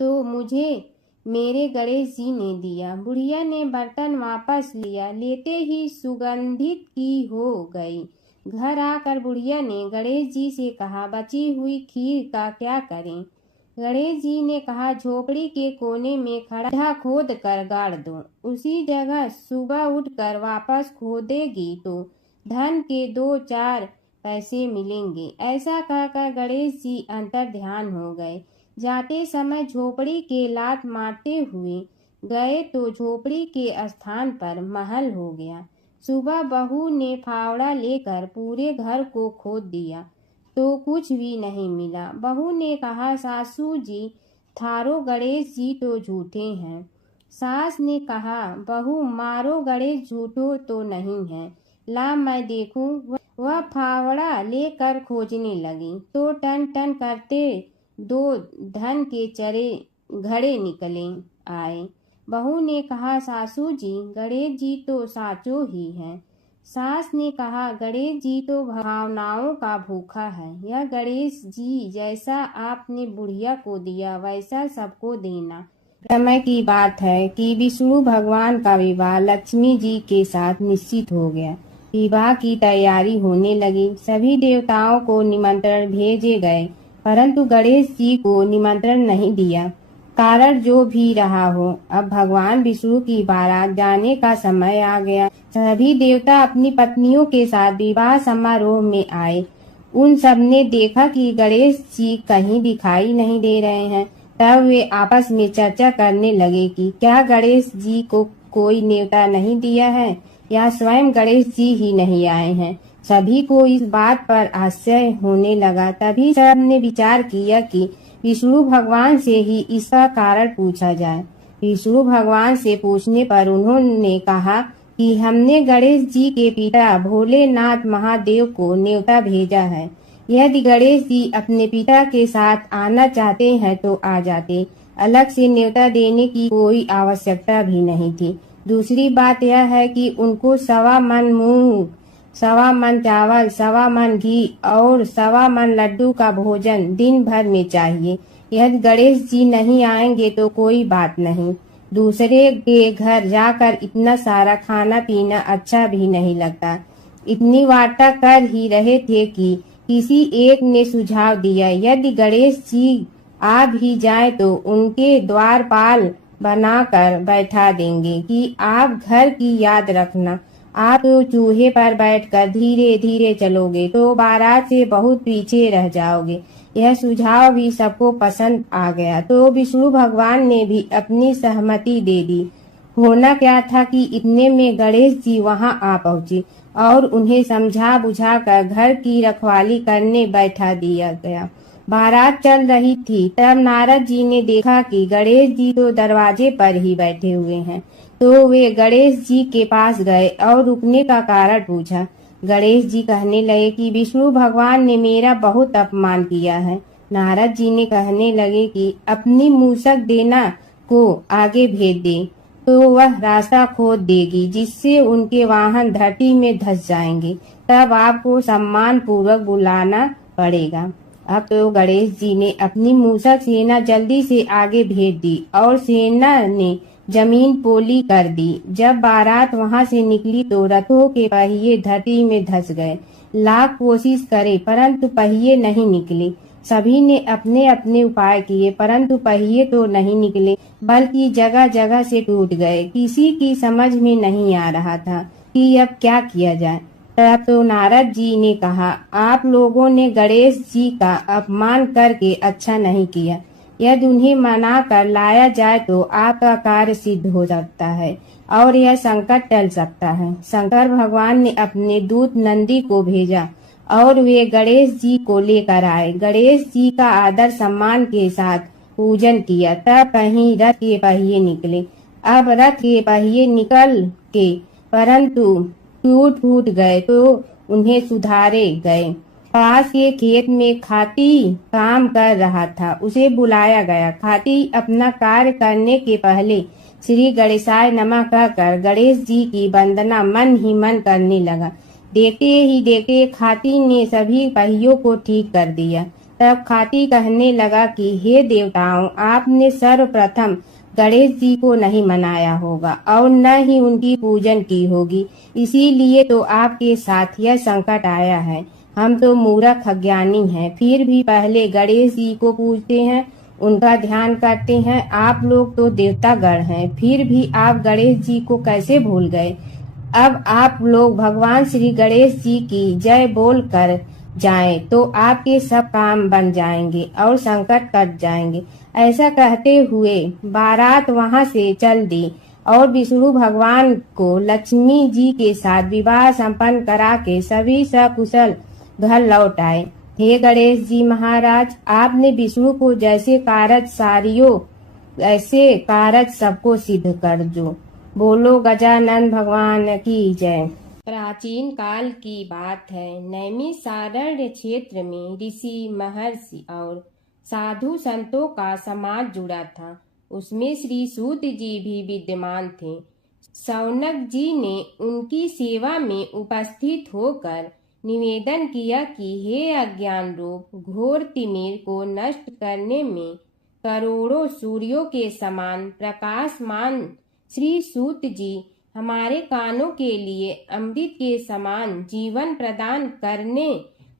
तो मुझे मेरे गणेश जी ने दिया। बुढ़िया ने बर्तन वापस लिया, लेते ही सुगंधित की हो गई। घर आकर बुढ़िया ने गणेश जी से कहा, बची हुई खीर का क्या करें? गणेश जी ने कहा, झोपड़ी के कोने में खड्डा खोद कर गाड़ दो, उसी जगह सुबह उठकर वापस खोदेगी तो धन के 2-4 पैसे मिलेंगे। ऐसा कहकर गणेश जी अंतर ध्यान हो गए। जाते समय झोपड़ी के लात मारते हुए गए तो झोपड़ी के स्थान पर महल हो गया। सुबह बहू ने फावड़ा लेकर पूरे घर को खोद दिया तो कुछ भी नहीं मिला। बहू ने कहा, सासू जी, थारो गणेश जी तो झूठे हैं। सास ने कहा, बहू मारो गणेश झूठो तो नहीं है, ला मैं देखूं। वह फावड़ा लेकर खोजने लगी तो टन टन करते 2 धन के चरे घड़े निकले आए। बहू ने कहा, सासू जी, गणेश जी तो साचो ही हैं। सास ने कहा, गणेश जी तो भावनाओं का भूखा है। यह गणेश जी जैसा आपने बुढ़िया को दिया वैसा सबको देना। समय की बात है कि विष्णु भगवान का विवाह लक्ष्मी जी के साथ निश्चित हो गया। विवाह की तैयारी होने लगी। सभी देवताओं को निमंत्रण भेजे गए, परंतु गणेश जी को निमंत्रण नहीं दिया। कारण जो भी रहा हो, अब भगवान विष्णु की बारात जाने का समय आ गया। सभी देवता अपनी पत्नियों के साथ विवाह समारोह में आए। उन सब ने देखा कि गणेश जी कहीं दिखाई नहीं दे रहे हैं। तब वे आपस में चर्चा करने लगे कि क्या गणेश जी को कोई न्योता नहीं दिया है या स्वयं गणेश जी ही नहीं आए हैं। सभी को इस बात पर आश्चर्य होने लगा। तभी सब ने विचार किया कि विष्णु भगवान से ही इसका कारण पूछा जाए। विष्णु भगवान से पूछने पर उन्होंने कहा कि हमने गणेश जी के पिता भोलेनाथ महादेव को न्योता भेजा है। यदि गणेश जी अपने पिता के साथ आना चाहते हैं तो आ जाते, अलग से न्योता देने की कोई आवश्यकता भी नहीं थी। दूसरी बात यह है कि उनको 1.25 मन मूंग, 1.25 मन चावल, 1.25 मन घी और 1.25 मन लड्डू का भोजन दिन भर में चाहिए। यदि गणेश जी नहीं आएंगे तो कोई बात नहीं, दूसरे के घर जाकर इतना सारा खाना पीना अच्छा भी नहीं लगता। इतनी वार्ता कर ही रहे थे कि किसी एक ने सुझाव दिया, यदि गणेश जी आ भी जाए तो उनके द्वारपाल बनाकर बैठा देंगे कि आप घर की याद रखना। आप तो चूहे पर बैठकर धीरे धीरे चलोगे तो बारात से बहुत पीछे रह जाओगे। यह सुझाव भी सबको पसंद आ गया तो विष्णु भगवान ने भी अपनी सहमति दे दी। होना क्या था कि इतने में गणेश जी वहां आ पहुंचे और उन्हें समझा बुझा कर घर की रखवाली करने बैठा दिया गया। बारात चल रही थी, तब नारद जी ने देखा कि गणेश जी तो दरवाजे पर ही बैठे हुए हैं। तो वे गणेश जी के पास गए और रुकने का कारण पूछा। गणेश जी कहने लगे कि विष्णु भगवान ने मेरा बहुत अपमान किया है। नारद जी ने कहने लगे कि अपनी मूसक देना को आगे भेज दे तो वह रास्ता खोद देगी, जिससे उनके वाहन धरती में धंस जाएंगे। तब आपको सम्मान पूर्वक बुलाना पड़ेगा। अब तो गणेश जी ने अपनी मूसक सेना जल्दी से आगे भेज दी और सेना ने जमीन पोली कर दी। जब बारात वहां से निकली तो रथों के पहिए धरती में धंस गए। लाख कोशिश करे परंतु पहिए नहीं निकले। सभी ने अपने अपने उपाय किए परंतु पहिए तो नहीं निकले, बल्कि जगह जगह से टूट गए। किसी की समझ में नहीं आ रहा था कि अब क्या किया जाए। तब तो नारद जी ने कहा, आप लोगों ने गणेश जी का अपमान करके अच्छा नहीं किया। यदि उन्हें मना कर लाया जाए तो आपका कार्य सिद्ध हो सकता है और यह संकट टल सकता है। शंकर भगवान ने अपने दूत नंदी को भेजा और वे गणेश जी को लेकर आए। गणेश जी का आदर सम्मान के साथ पूजन किया। तब कहीं रथ के पहिए निकले। अब रथ के पहिए निकल के परंतु टूट गए तो उन्हें सुधारे गए। पास के खेत में खाती काम कर रहा था, उसे बुलाया गया। खाती अपना कार्य करने के पहले श्री गणेशाय नमः कहकर गणेश जी की वंदना मन ही मन करने लगा। देखते ही देखते खाती ने सभी पहियों को ठीक कर दिया। तब खाती कहने लगा कि हे देवताओं, आपने सर्वप्रथम गणेश जी को नहीं मनाया होगा और न ही उनकी पूजन की होगी, इसीलिए तो आपके साथ यह संकट आया है। हम तो मूर्ख अज्ञानी हैं, फिर भी पहले गणेश जी को पूजते हैं, उनका ध्यान करते हैं। आप लोग तो देवतागण हैं, फिर भी आप गणेश जी को कैसे भूल गए। अब आप लोग भगवान श्री गणेश जी की जय बोल कर जाएं तो आपके सब काम बन जाएंगे और संकट कट जाएंगे। ऐसा कहते हुए बारात वहां से चल दी। और विष्णु भगवान को लक्ष्मी जी के साथ विवाह संपन्न करा के सभी सकुशल घर लौट आए। हे गणेश जी महाराज, आपने विष्णु को जैसे कारज सारियो ऐसे कारज सबको सिद्ध कर दो। बोलो गजानन भगवान की जय। प्राचीन काल की बात है। नैमिषारण्य क्षेत्र में ऋषि, महर्षि और साधु संतों का समाज जुड़ा था। उसमें श्री सूत जी भी विद्यमान थे। शौनक जी ने उनकी सेवा में उपस्थित होकर निवेदन किया कि हे अज्ञान रूप घोर तिमिर को नष्ट करने में करोड़ों सूर्यों के समान प्रकाशमान श्री सूत जी हमारे कानों के लिए अमृत के समान जीवन प्रदान करने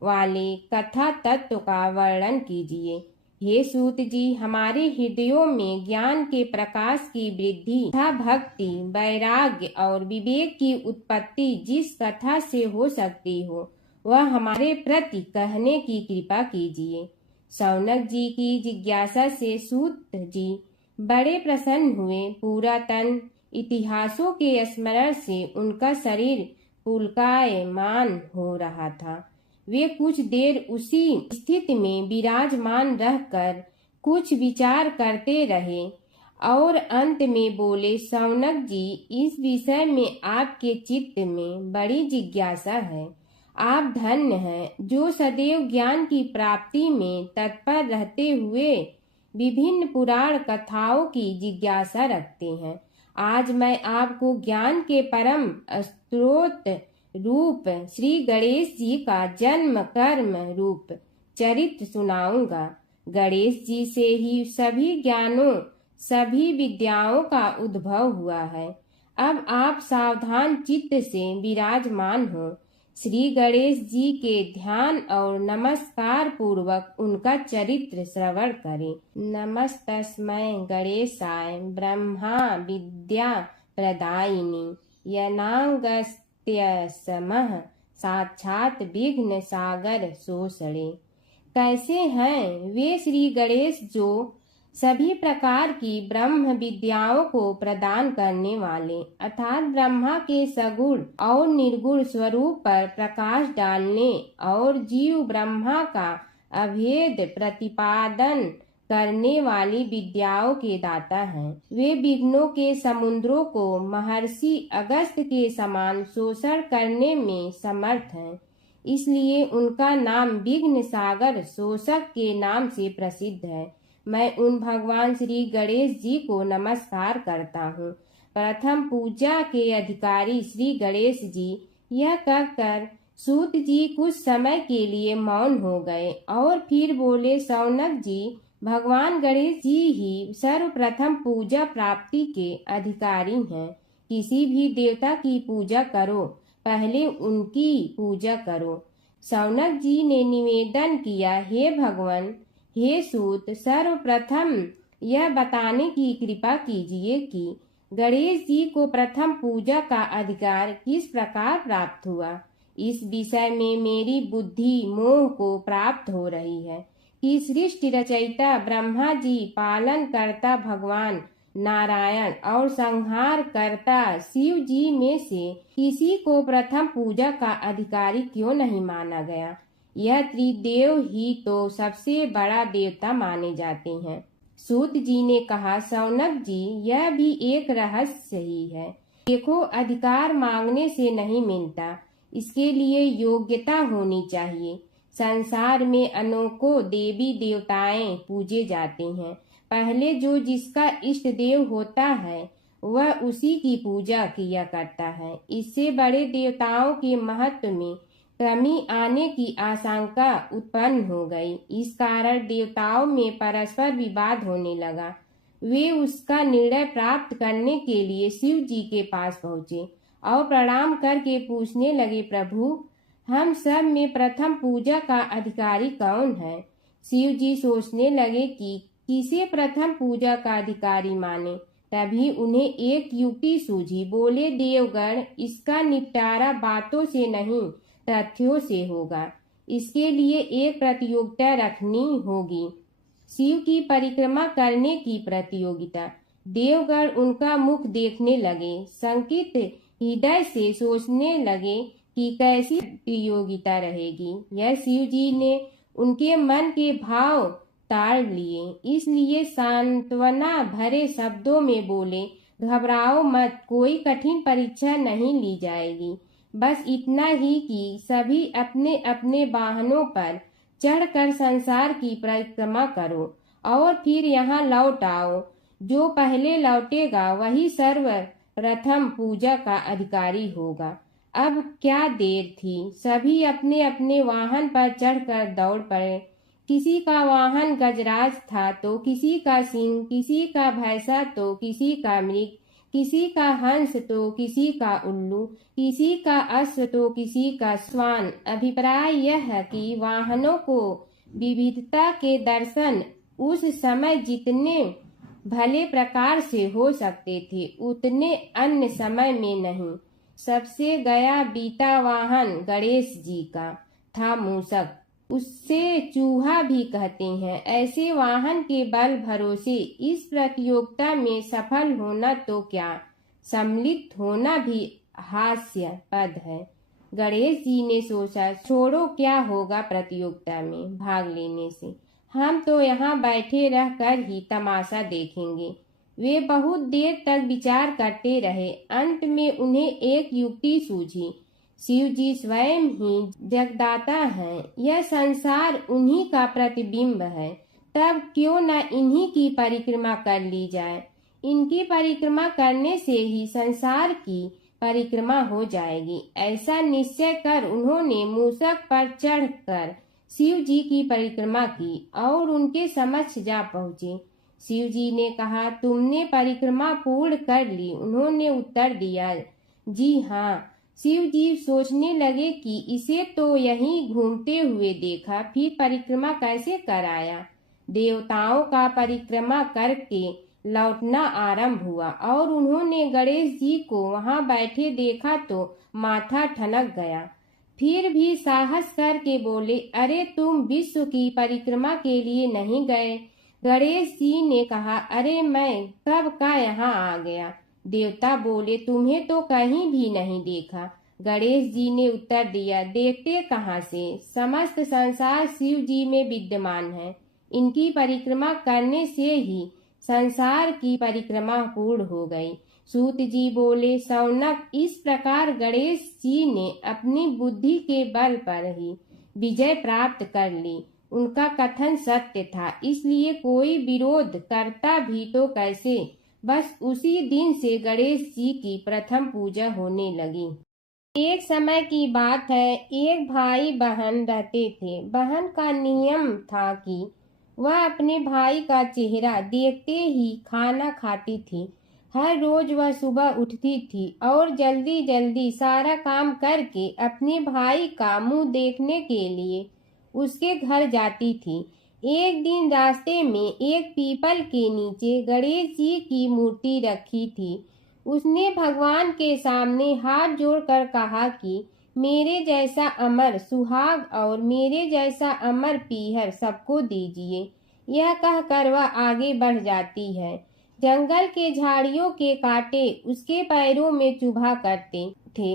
वाले कथा तत्व का वर्णन कीजिए। हे सूत जी, हमारे हृदयों में ज्ञान के प्रकाश की वृद्धि तथा भक्ति, वैराग्य और विवेक की उत्पत्ति जिस कथा से हो सकती हो वह हमारे प्रति कहने की कृपा कीजिए। शौनक जी की जिज्ञासा से सूत जी बड़े प्रसन्न हुए। पुरातन इतिहासों के स्मरण से उनका शरीर पुलकायमान हो रहा था। वे कुछ देर उसी स्थिति में विराजमान रहकर कुछ विचार करते रहे और अंत में बोले, शौनक जी, इस विषय में आपके चित्त में बड़ी जिज्ञासा है। आप धन्य हैं जो सदैव ज्ञान की प्राप्ति में तत्पर रहते हुए विभिन्न पुराण कथाओं की जिज्ञासा रखते हैं। आज मैं आपको ज्ञान के परम स्रोत रूप श्री गणेश जी का जन्म कर्म रूप चरित्र सुनाऊंगा। गणेश जी से ही सभी ज्ञानों, सभी विद्याओं का उद्भव हुआ है। अब आप सावधान चित्त से विराजमान हो। श्री गणेश जी के ध्यान और नमस्कार पूर्वक उनका चरित्र श्रवण करें। नमस्तस्मै गणेशाय ब्रह्मा विद्या प्रदायिनी यनागस्त्यसमः साक्षात विघ्न सागर सोसड़े। कैसे हैं वे श्री गणेश जो सभी प्रकार की ब्रह्म विद्याओं को प्रदान करने वाले अर्थात ब्रह्मा के सगुण और निर्गुण स्वरूप पर प्रकाश डालने और जीव ब्रह्मा का अभेद प्रतिपादन करने वाली विद्याओं के दाता हैं। वे विघ्नों के समुद्रों को महर्षि अगस्त के समान शोषण करने में समर्थ हैं। इसलिए उनका नाम विघ्न सागर शोषक के नाम से प्रसिद्ध है। मैं उन भगवान श्री गणेश जी को नमस्कार करता हूँ। प्रथम पूजा के अधिकारी श्री गणेश जी, यह कहकर सूत जी कुछ समय के लिए मौन हो गए और फिर बोले, शौनक जी, भगवान गणेश जी ही सर्वप्रथम पूजा प्राप्ति के अधिकारी हैं। किसी भी देवता की पूजा करो, पहले उनकी पूजा करो। शौनक जी ने निवेदन किया, हे भगवान, हे सूत, सर्वप्रथम यह बताने की कृपा कीजिए कि गणेश जी को प्रथम पूजा का अधिकार किस प्रकार प्राप्त हुआ। इस विषय में मेरी बुद्धि मोह को प्राप्त हो रही है कि सृष्टि रचयिता ब्रह्मा जी, पालन करता भगवान नारायण और संहार करता शिव जी में से किसी को प्रथम पूजा का अधिकारी क्यों नहीं माना गया। यह त्रिदेव ही तो सबसे बड़ा देवता माने जाते हैं। सूत जी ने कहा, शौनक जी, यह भी एक रहस्य ही है। देखो, अधिकार मांगने से नहीं मिलता, इसके लिए योग्यता होनी चाहिए। संसार में अनेकों देवी देवताएं पूजे जाते हैं। पहले जो जिसका इष्ट देव होता है वह उसी की पूजा किया करता है। इससे बड़े देवताओं के महत्व में कमी आने की आशंका उत्पन्न हो गई। इस कारण देवताओं में परस्पर विवाद होने लगा। वे उसका निर्णय प्राप्त करने के लिए शिव जी के पास पहुँचे और प्रणाम करके पूछने लगे, प्रभु, हम सब में प्रथम पूजा का अधिकारी कौन है। शिव जी सोचने लगे कि किसे प्रथम पूजा का अधिकारी माने। तभी उन्हें एक युक्ति सूझी। बोले, देवगण, इसका निपटारा बातों से नहीं तथ्यों से होगा। इसके लिए एक प्रतियोगिता रखनी होगी। शिव की परिक्रमा करने की प्रतियोगिता। देवगण उनका मुख देखने लगे, शंकित हृदय से सोचने लगे कि कैसी प्रतियोगिता रहेगी। यह शिव जी ने उनके मन के भाव ताड़ लिए, इसलिए सांत्वना भरे शब्दों में बोले, घबराओ मत, कोई कठिन परीक्षा नहीं ली जाएगी। बस इतना ही कि सभी अपने अपने वाहनों पर चढ़कर संसार की परिक्रमा करो और फिर यहाँ लौट आओ। जो पहले लौटेगा वही सर्वप्रथम पूजा का अधिकारी होगा। अब क्या देर थी, सभी अपने अपने वाहन पर चढ़कर दौड़ पड़े। किसी का वाहन गजराज था तो किसी का सिंह, किसी का भैंसा तो किसी का मृग, किसी का हंस तो किसी का उल्लू, किसी का अश्व तो किसी का श्वान। अभिप्राय यह है कि वाहनों को विविधता के दर्शन उस समय जितने भले प्रकार से हो सकते थे उतने अन्य समय में नहीं। सबसे गया बीता वाहन गणेश जी का था मूषक, उससे चूहा भी कहते हैं। ऐसे वाहन के बल भरोसे इस प्रतियोगिता में सफल होना तो क्या, सम्मिलित होना भी हास्यास्पद है। गणेश जी ने सोचा, छोड़ो, क्या होगा प्रतियोगिता में भाग लेने से, हम तो यहाँ बैठे रहकर ही तमाशा देखेंगे। वे बहुत देर तक विचार करते रहे। अंत में उन्हें एक युक्ति सूझी। शिव जी स्वयं ही जगदाता हैं, यह संसार उन्हीं का प्रतिबिंब है, तब क्यों न इन्हीं की परिक्रमा कर ली जाए। इनकी परिक्रमा करने से ही संसार की परिक्रमा हो जाएगी। ऐसा निश्चय कर उन्होंने मूषक पर चढ़कर शिव जी की परिक्रमा की और उनके समक्ष जा पहुँचे। शिव जी ने कहा, तुमने परिक्रमा पूर्ण कर ली? उन्होंने उत्तर दिया, जी हाँ। शिव जी सोचने लगे कि इसे तो यहीं घूमते हुए देखा, फिर परिक्रमा कैसे कराया। देवताओं का परिक्रमा करके लौटना आरंभ हुआ और उन्होंने गणेश जी को वहां बैठे देखा तो माथा ठनक गया। फिर भी साहस करके बोले, अरे तुम विश्व की परिक्रमा के लिए नहीं गए? गणेश जी ने कहा, अरे मैं कब का यहाँ आ गया। देवता बोले, तुम्हें तो कहीं भी नहीं देखा। गणेश जी ने उत्तर दिया, देखते कहाँ से, समस्त संसार शिव जी में विद्यमान है। इनकी परिक्रमा करने से ही संसार की परिक्रमा पूर्ण हो गई। सूत जी बोले, शौनक, इस प्रकार गणेश जी ने अपनी बुद्धि के बल पर ही विजय प्राप्त कर ली। उनका कथन सत्य था, इसलिए कोई विरोध करता भी तो कैसे। बस उसी दिन से गणेश जी की प्रथम पूजा होने लगी। एक समय की बात है, एक भाई बहन रहते थे। बहन का नियम था कि वह अपने भाई का चेहरा देखते ही खाना खाती थी। हर रोज वह सुबह उठती थी और जल्दी जल्दी सारा काम करके अपने भाई का मुंह देखने के लिए उसके घर जाती थी। एक दिन रास्ते में एक पीपल के नीचे गणेश जी की मूर्ति रखी थी। उसने भगवान के सामने हाथ जोड़कर कहा कि मेरे जैसा अमर सुहाग और मेरे जैसा अमर पीहर सबको दीजिए। यह कहकर वह आगे बढ़ जाती है। जंगल के झाड़ियों के कांटे उसके पैरों में चुभा करते थे।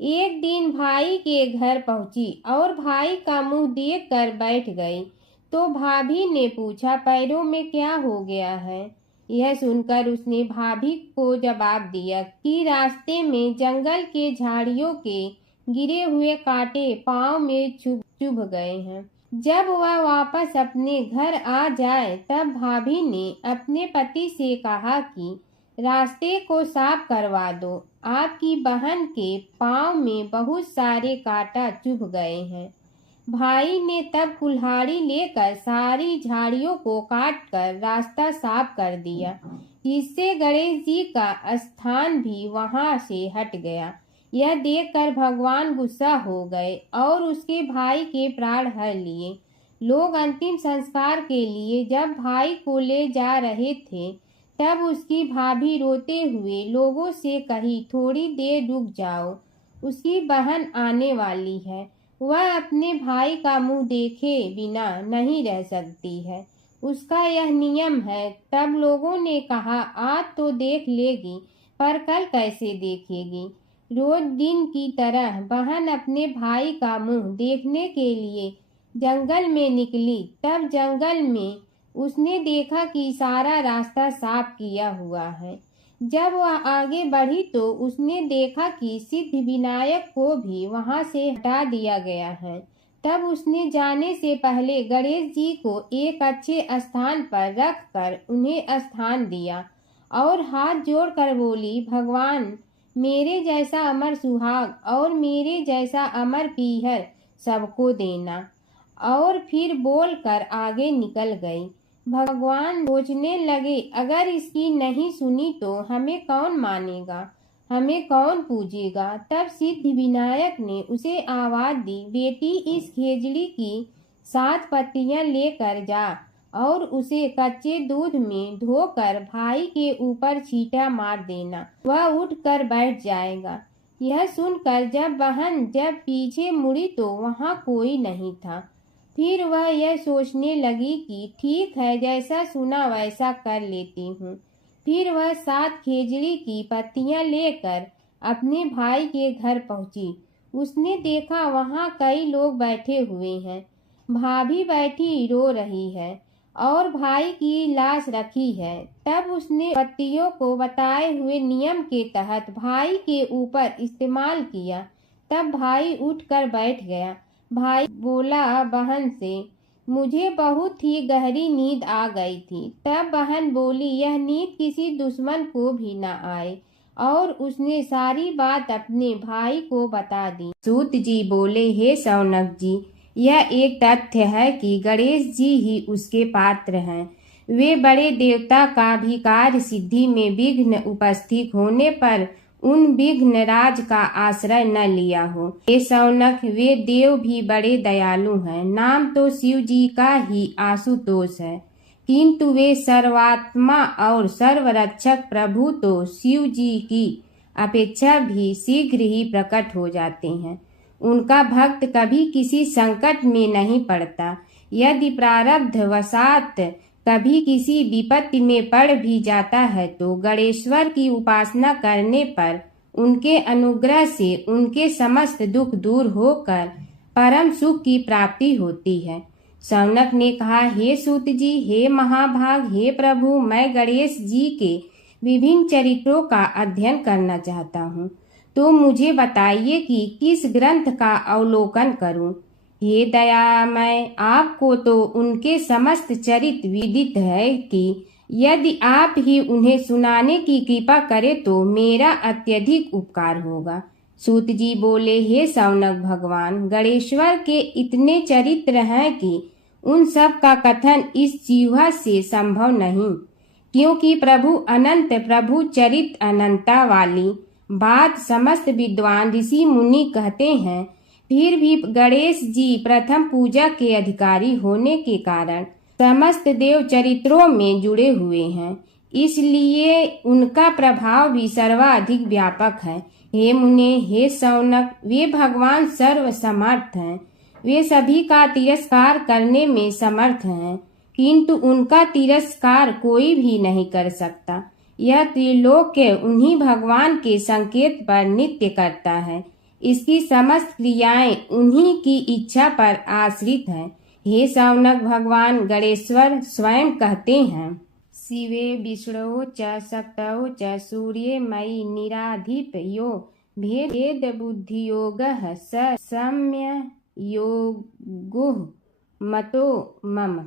एक दिन भाई के घर पहुंची और भाई का मुंह देखकर बैठ गई तो भाभी ने पूछा, पैरों में क्या हो गया है। यह सुनकर उसने भाभी को जवाब दिया कि रास्ते में जंगल के झाड़ियों के गिरे हुए कांटे पांव में चुभ गए हैं। जब वह वापस अपने घर आ जाए तब भाभी ने अपने पति से कहा कि रास्ते को साफ करवा दो, आपकी बहन के पांव में बहुत सारे कांटा चुभ गए हैं। भाई ने तब कुल्हाड़ी लेकर सारी झाड़ियों को काटकर रास्ता साफ कर दिया, जिससे गणेश जी का स्थान भी वहां से हट गया। यह देखकर भगवान गुस्सा हो गए और उसके भाई के प्राण हर लिए। लोग अंतिम संस्कार के लिए जब भाई को ले जा रहे थे तब उसकी भाभी रोते हुए लोगों से कही, थोड़ी देर रुक जाओ, उसकी बहन आने वाली है। वह अपने भाई का मुंह देखे बिना नहीं रह सकती है। उसका यह नियम है। तब लोगों ने कहा, आज तो देख लेगी, पर कल कैसे देखेगी। रोज दिन की तरह बहन अपने भाई का मुंह देखने के लिए जंगल में निकली। तब जंगल में उसने देखा कि सारा रास्ता साफ किया हुआ है। जब वह आगे बढ़ी तो उसने देखा कि सिद्धि विनायक को भी वहां से हटा दिया गया है। तब उसने जाने से पहले गणेश जी को एक अच्छे स्थान पर रखकर उन्हें स्थान दिया और हाथ जोड़कर बोली, भगवान, मेरे जैसा अमर सुहाग और मेरे जैसा अमर पीहर सबको देना। और फिर बोलकर आगे निकल गई। भगवान सोचने लगे, अगर इसकी नहीं सुनी तो हमें कौन मानेगा, हमें कौन पूजेगा। तब सिद्धि विनायक ने उसे आवाज दी, बेटी, इस खेजड़ी की 7 पत्तियां लेकर जा और उसे कच्चे दूध में धोकर भाई के ऊपर छींटा मार देना, वह उठकर बैठ जाएगा। यह सुनकर जब पीछे मुड़ी तो वहां कोई नहीं था। फिर वह यह सोचने लगी कि ठीक है, जैसा सुना वैसा कर लेती हूँ। फिर वह 7 खेजड़ी की पत्तियां लेकर अपने भाई के घर पहुंची। उसने देखा वहां कई लोग बैठे हुए हैं। भाभी बैठी रो रही है और भाई की लाश रखी है। तब उसने पत्तियों को बताए हुए नियम के तहत भाई के ऊपर इस्तेमाल किया। तब भाई उठकर बैठ गया। भाई बोला बहन से, मुझे बहुत ही गहरी नींद आ गई थी। तब बहन बोली, यह नींद किसी दुश्मन को भी न आए। और उसने सारी बात अपने भाई को बता दी। सूत जी बोले, हे शौनक जी, यह एक तथ्य है कि गणेश जी ही उसके पात्र हैं। वे बड़े देवता का भी कार्य सिद्धि में विघ्न उपस्थित होने पर उन विघ्न राज का आश्रय न लिया हो। हे शौनक, वे देव भी बड़े दयालु हैं। नाम तो शिव जी का ही आशुतोष है, किंतु वे सर्वात्मा और सर्वरक्षक प्रभु तो शिव जी की अपेक्षा भी शीघ्र ही प्रकट हो जाते हैं। उनका भक्त कभी किसी संकट में नहीं पड़ता। यदि प्रारब्ध वशात कभी किसी विपत्ति में पड़ भी जाता है तो गणेश्वर की उपासना करने पर उनके अनुग्रह से उनके समस्त दुख दूर होकर परम सुख की प्राप्ति होती है। शौनक ने कहा, हे सूत जी, हे महाभाग, हे प्रभु, मैं गणेश जी के विभिन्न चरित्रों का अध्ययन करना चाहता हूँ, तो मुझे बताइए कि किस ग्रंथ का अवलोकन करूं। हे दयामय, आपको तो उनके समस्त चरित्र विदित है कि यदि आप ही उन्हें सुनाने की कृपा करें तो मेरा अत्यधिक उपकार होगा। सूत जी बोले, हे शौनक भगवान, गणेश्वर के इतने चरित्र हैं कि उन सब का कथन इस जीवा से संभव नहीं, क्योंकि प्रभु अनंत, प्रभु चरित्र अनंता वाली बात समस्त विद्वान ऋषि मुनि कहते हैं। फिर भी गणेश जी प्रथम पूजा के अधिकारी होने के कारण समस्त देव चरित्रों में जुड़े हुए हैं, इसलिए उनका प्रभाव भी सर्वाधिक व्यापक है। हे मुने, हे शौनक, वे भगवान सर्व समर्थ हैं। वे सभी का तिरस्कार करने में समर्थ हैं, किंतु उनका तिरस्कार कोई भी नहीं कर सकता। यह त्रिलोक्य उन्हीं भगवान के संकेत पर नित्य करता है। इसकी समस्त क्रियाएं उन्हीं की इच्छा पर आश्रित हैं। हे शौनक भगवान गणेश्वर स्वयं कहते हैं, शिवे विष्णु च शक्तौ च सूर्ये मयि निराधिप यो भेद बुद्धि योगः स सम्य योगो मतो मम।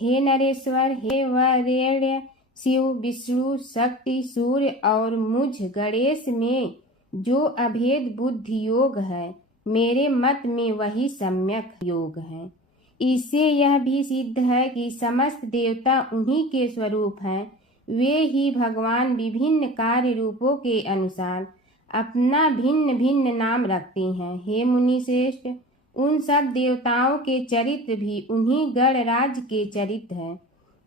हे नरेश्वर, हे वरेण्य, शिव, विष्णु, शक्ति, सूर्य और मुझ गणेश में जो अभेद बुद्धि योग है, मेरे मत में वही सम्यक योग है। इससे यह भी सिद्ध है कि समस्त देवता उन्हीं के स्वरूप हैं। वे ही भगवान विभिन्न कार्य रूपों के अनुसार अपना भिन्न भिन्न नाम रखते हैं। हे मुनि श्रेष्ठ, उन सब देवताओं के चरित्र भी उन्हीं गणराज के चरित्र हैं।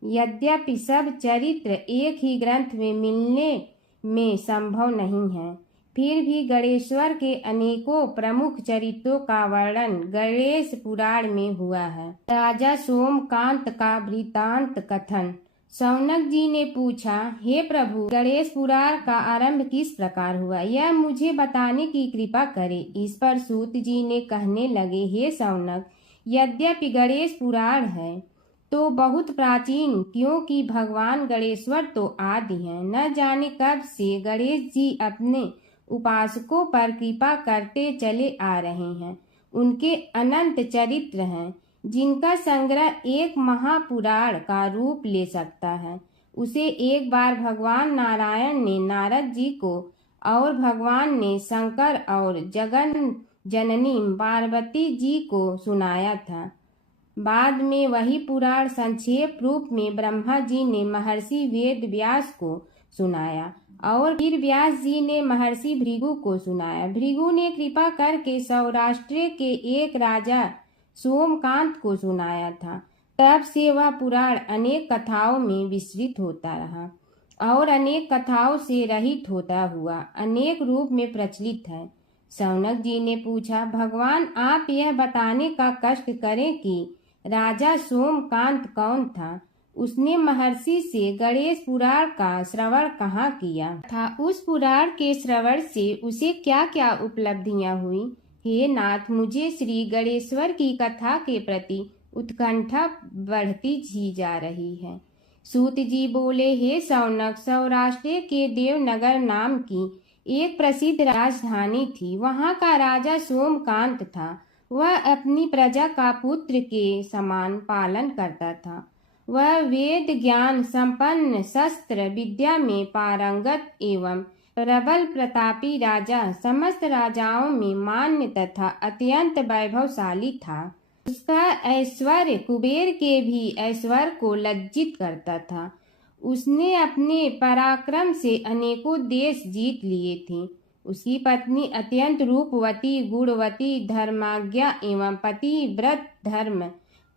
यद्यपि सब चरित्र एक ही ग्रंथ में मिलने में संभव नहीं है, फिर भी गणेश्वर के अनेकों प्रमुख चरित्रों का वर्णन गणेश पुराण में हुआ है। राजा सोमकांत का वृत्तांत कथन। शौनक जी ने पूछा, हे प्रभु, गणेश पुराण का आरंभ किस प्रकार हुआ, यह मुझे बताने की कृपा करे। इस पर सूत जी ने कहने लगे, हे शौनक, यद्यपि गणेश पुराण है तो बहुत प्राचीन, क्योंकि भगवान गणेश्वर तो आदि हैं। न जाने कब से गणेश जी अपने उपासकों पर कृपा करते चले आ रहे हैं। उनके अनंत चरित्र हैं, जिनका संग्रह एक महापुराण का रूप ले सकता है। उसे एक बार भगवान नारायण ने नारद जी को और भगवान ने शंकर और जगन जननी पार्वती जी को सुनाया था। बाद में वही पुराण संक्षेप रूप में ब्रह्मा जी ने महर्षि वेद व्यास को सुनाया और फिर व्यास जी ने महर्षि भृगु को सुनाया। भृगु ने कृपा करके सौराष्ट्र के एक राजा सोमकांत को सुनाया था। तब से वह पुराण अनेक कथाओं में विस्तृत होता रहा और अनेक कथाओं से रहित होता हुआ अनेक रूप में प्रचलित है। शौनक जी ने पूछा, भगवान, आप यह बताने का कष्ट करें कि राजा सोमकांत कौन था। उसने महर्षि से गणेश पुराण का श्रवण कहाँ किया था, उस पुराण के श्रवण से उसे क्या क्या उपलब्धियां हुई। हे नाथ, मुझे श्री गणेश्वर की कथा के प्रति उत्कंठा बढ़ती ही जा रही है। सूत जी बोले, हे शौनक, सौराष्ट्र के देवनगर नाम की एक प्रसिद्ध राजधानी थी। वहाँ का राजा सोमकांत था। वह अपनी प्रजा का पुत्र के समान पालन करता था। वह वेद ज्ञान संपन्न, शस्त्र विद्या में पारंगत एवं प्रबल प्रतापी राजा, समस्त राजाओं में मान्य तथा अत्यंत वैभवशाली था। उसका ऐश्वर्य कुबेर के भी ऐश्वर्य को लज्जित करता था। उसने अपने पराक्रम से अनेकों देश जीत लिए थे। उसकी पत्नी अत्यंत रूपवती, गुणवती, धर्माज्ञा एवं पतिव्रत धर्म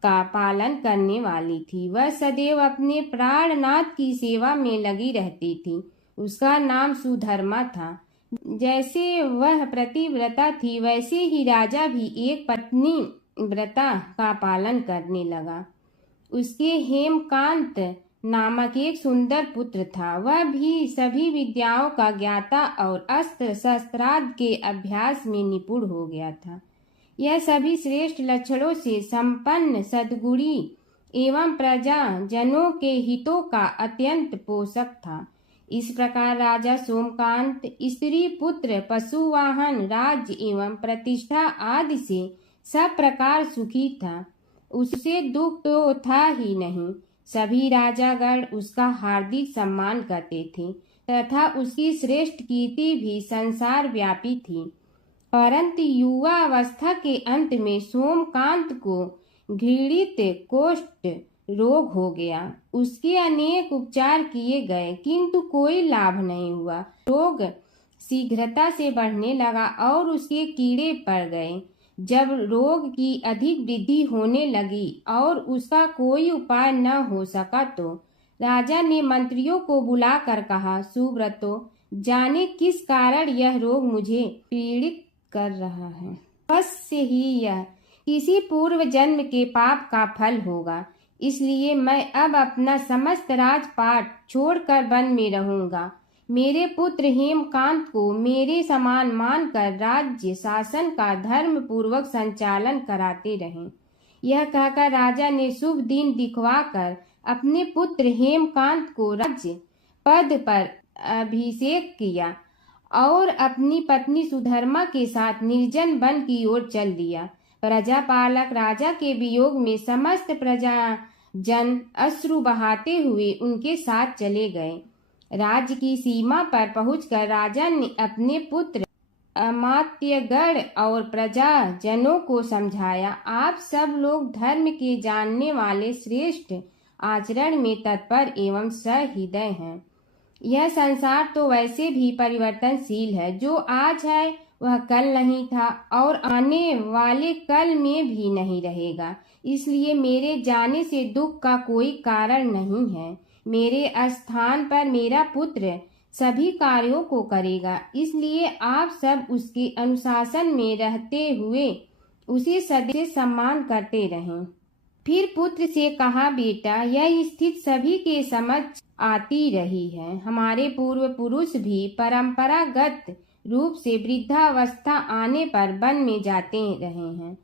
का पालन करने वाली थी। वह सदैव अपने प्राणनाथ की सेवा में लगी रहती थी। उसका नाम सुधर्मा था। जैसे वह प्रतिव्रता थी, वैसे ही राजा भी एक पत्नी व्रता का पालन करने लगा। उसके हेमकांत नामक एक सुंदर पुत्र था। वह भी सभी विद्याओं का ज्ञाता और अस्त्र शस्त्रादि के अभ्यास में निपुण हो गया था। यह सभी श्रेष्ठ लक्षणों से संपन्न, सद्गुणी एवं प्रजा जनों के हितों का अत्यंत पोषक था। इस प्रकार राजा सोमकांत स्त्री, पुत्र, पशु, वाहन, राज्य एवं प्रतिष्ठा आदि से सब प्रकार सुखी था। उसे दुख तो था ही नहीं। सभी राजागण उसका हार्दिक सम्मान करते थे तथा उसकी श्रेष्ठ कीर्ति भी संसार व्यापी थी। परंतु युवा अवस्था के अंत में सोमकांत को घृणित कोष्ठ रोग हो गया। उसके अनेक उपचार किए गए, किंतु कोई लाभ नहीं हुआ। रोग शीघ्रता से बढ़ने लगा और उसके कीड़े पड़ गए। जब रोग की अधिक वृद्धि होने लगी और उसका कोई उपाय न हो सका तो राजा ने मंत्रियों को बुलाकर कहा, सुव्रतो, जाने किस कारण यह रोग मुझे पीड़ित कर रहा है। अवश्य ही यह किसी पूर्व जन्म के पाप का फल होगा। इसलिए मैं अब अपना समस्त राजपाट छोड़कर वन में रहूंगा। मेरे पुत्र हेमकांत को मेरे समान मानकर राज्य शासन का धर्म पूर्वक संचालन कराते रहें। यह कहकर राजा ने शुभ दिन दिखवाकर अपने पुत्र हेमकांत को राज्य पद पर अभिषेक किया और अपनी पत्नी सुधर्मा के साथ निर्जन वन की ओर चल दिया। प्रजापालक राजा के वियोग में समस्त प्रजा जन अश्रु बहाते हुए उनके साथ चले गए। राज्य की सीमा पर पहुंचकर राजा ने अपने पुत्र अमात्यगण और प्रजा जनों को समझाया, आप सब लोग धर्म के जानने वाले, श्रेष्ठ आचरण में तत्पर एवं सहृदय हैं। यह संसार तो वैसे भी परिवर्तनशील है। जो आज है वह कल नहीं था और आने वाले कल में भी नहीं रहेगा। इसलिए मेरे जाने से दुख का कोई कारण नहीं है। मेरे स्थान पर मेरा पुत्र सभी कार्यों को करेगा, इसलिए आप सब उसके अनुशासन में रहते हुए उसे सदैव सम्मान करते रहें। फिर पुत्र से कहा, बेटा, यह स्थिति सभी के समझ आती रही है। हमारे पूर्व पुरुष भी परंपरागत रूप से वृद्धावस्था आने पर वन में जाते रहे हैं।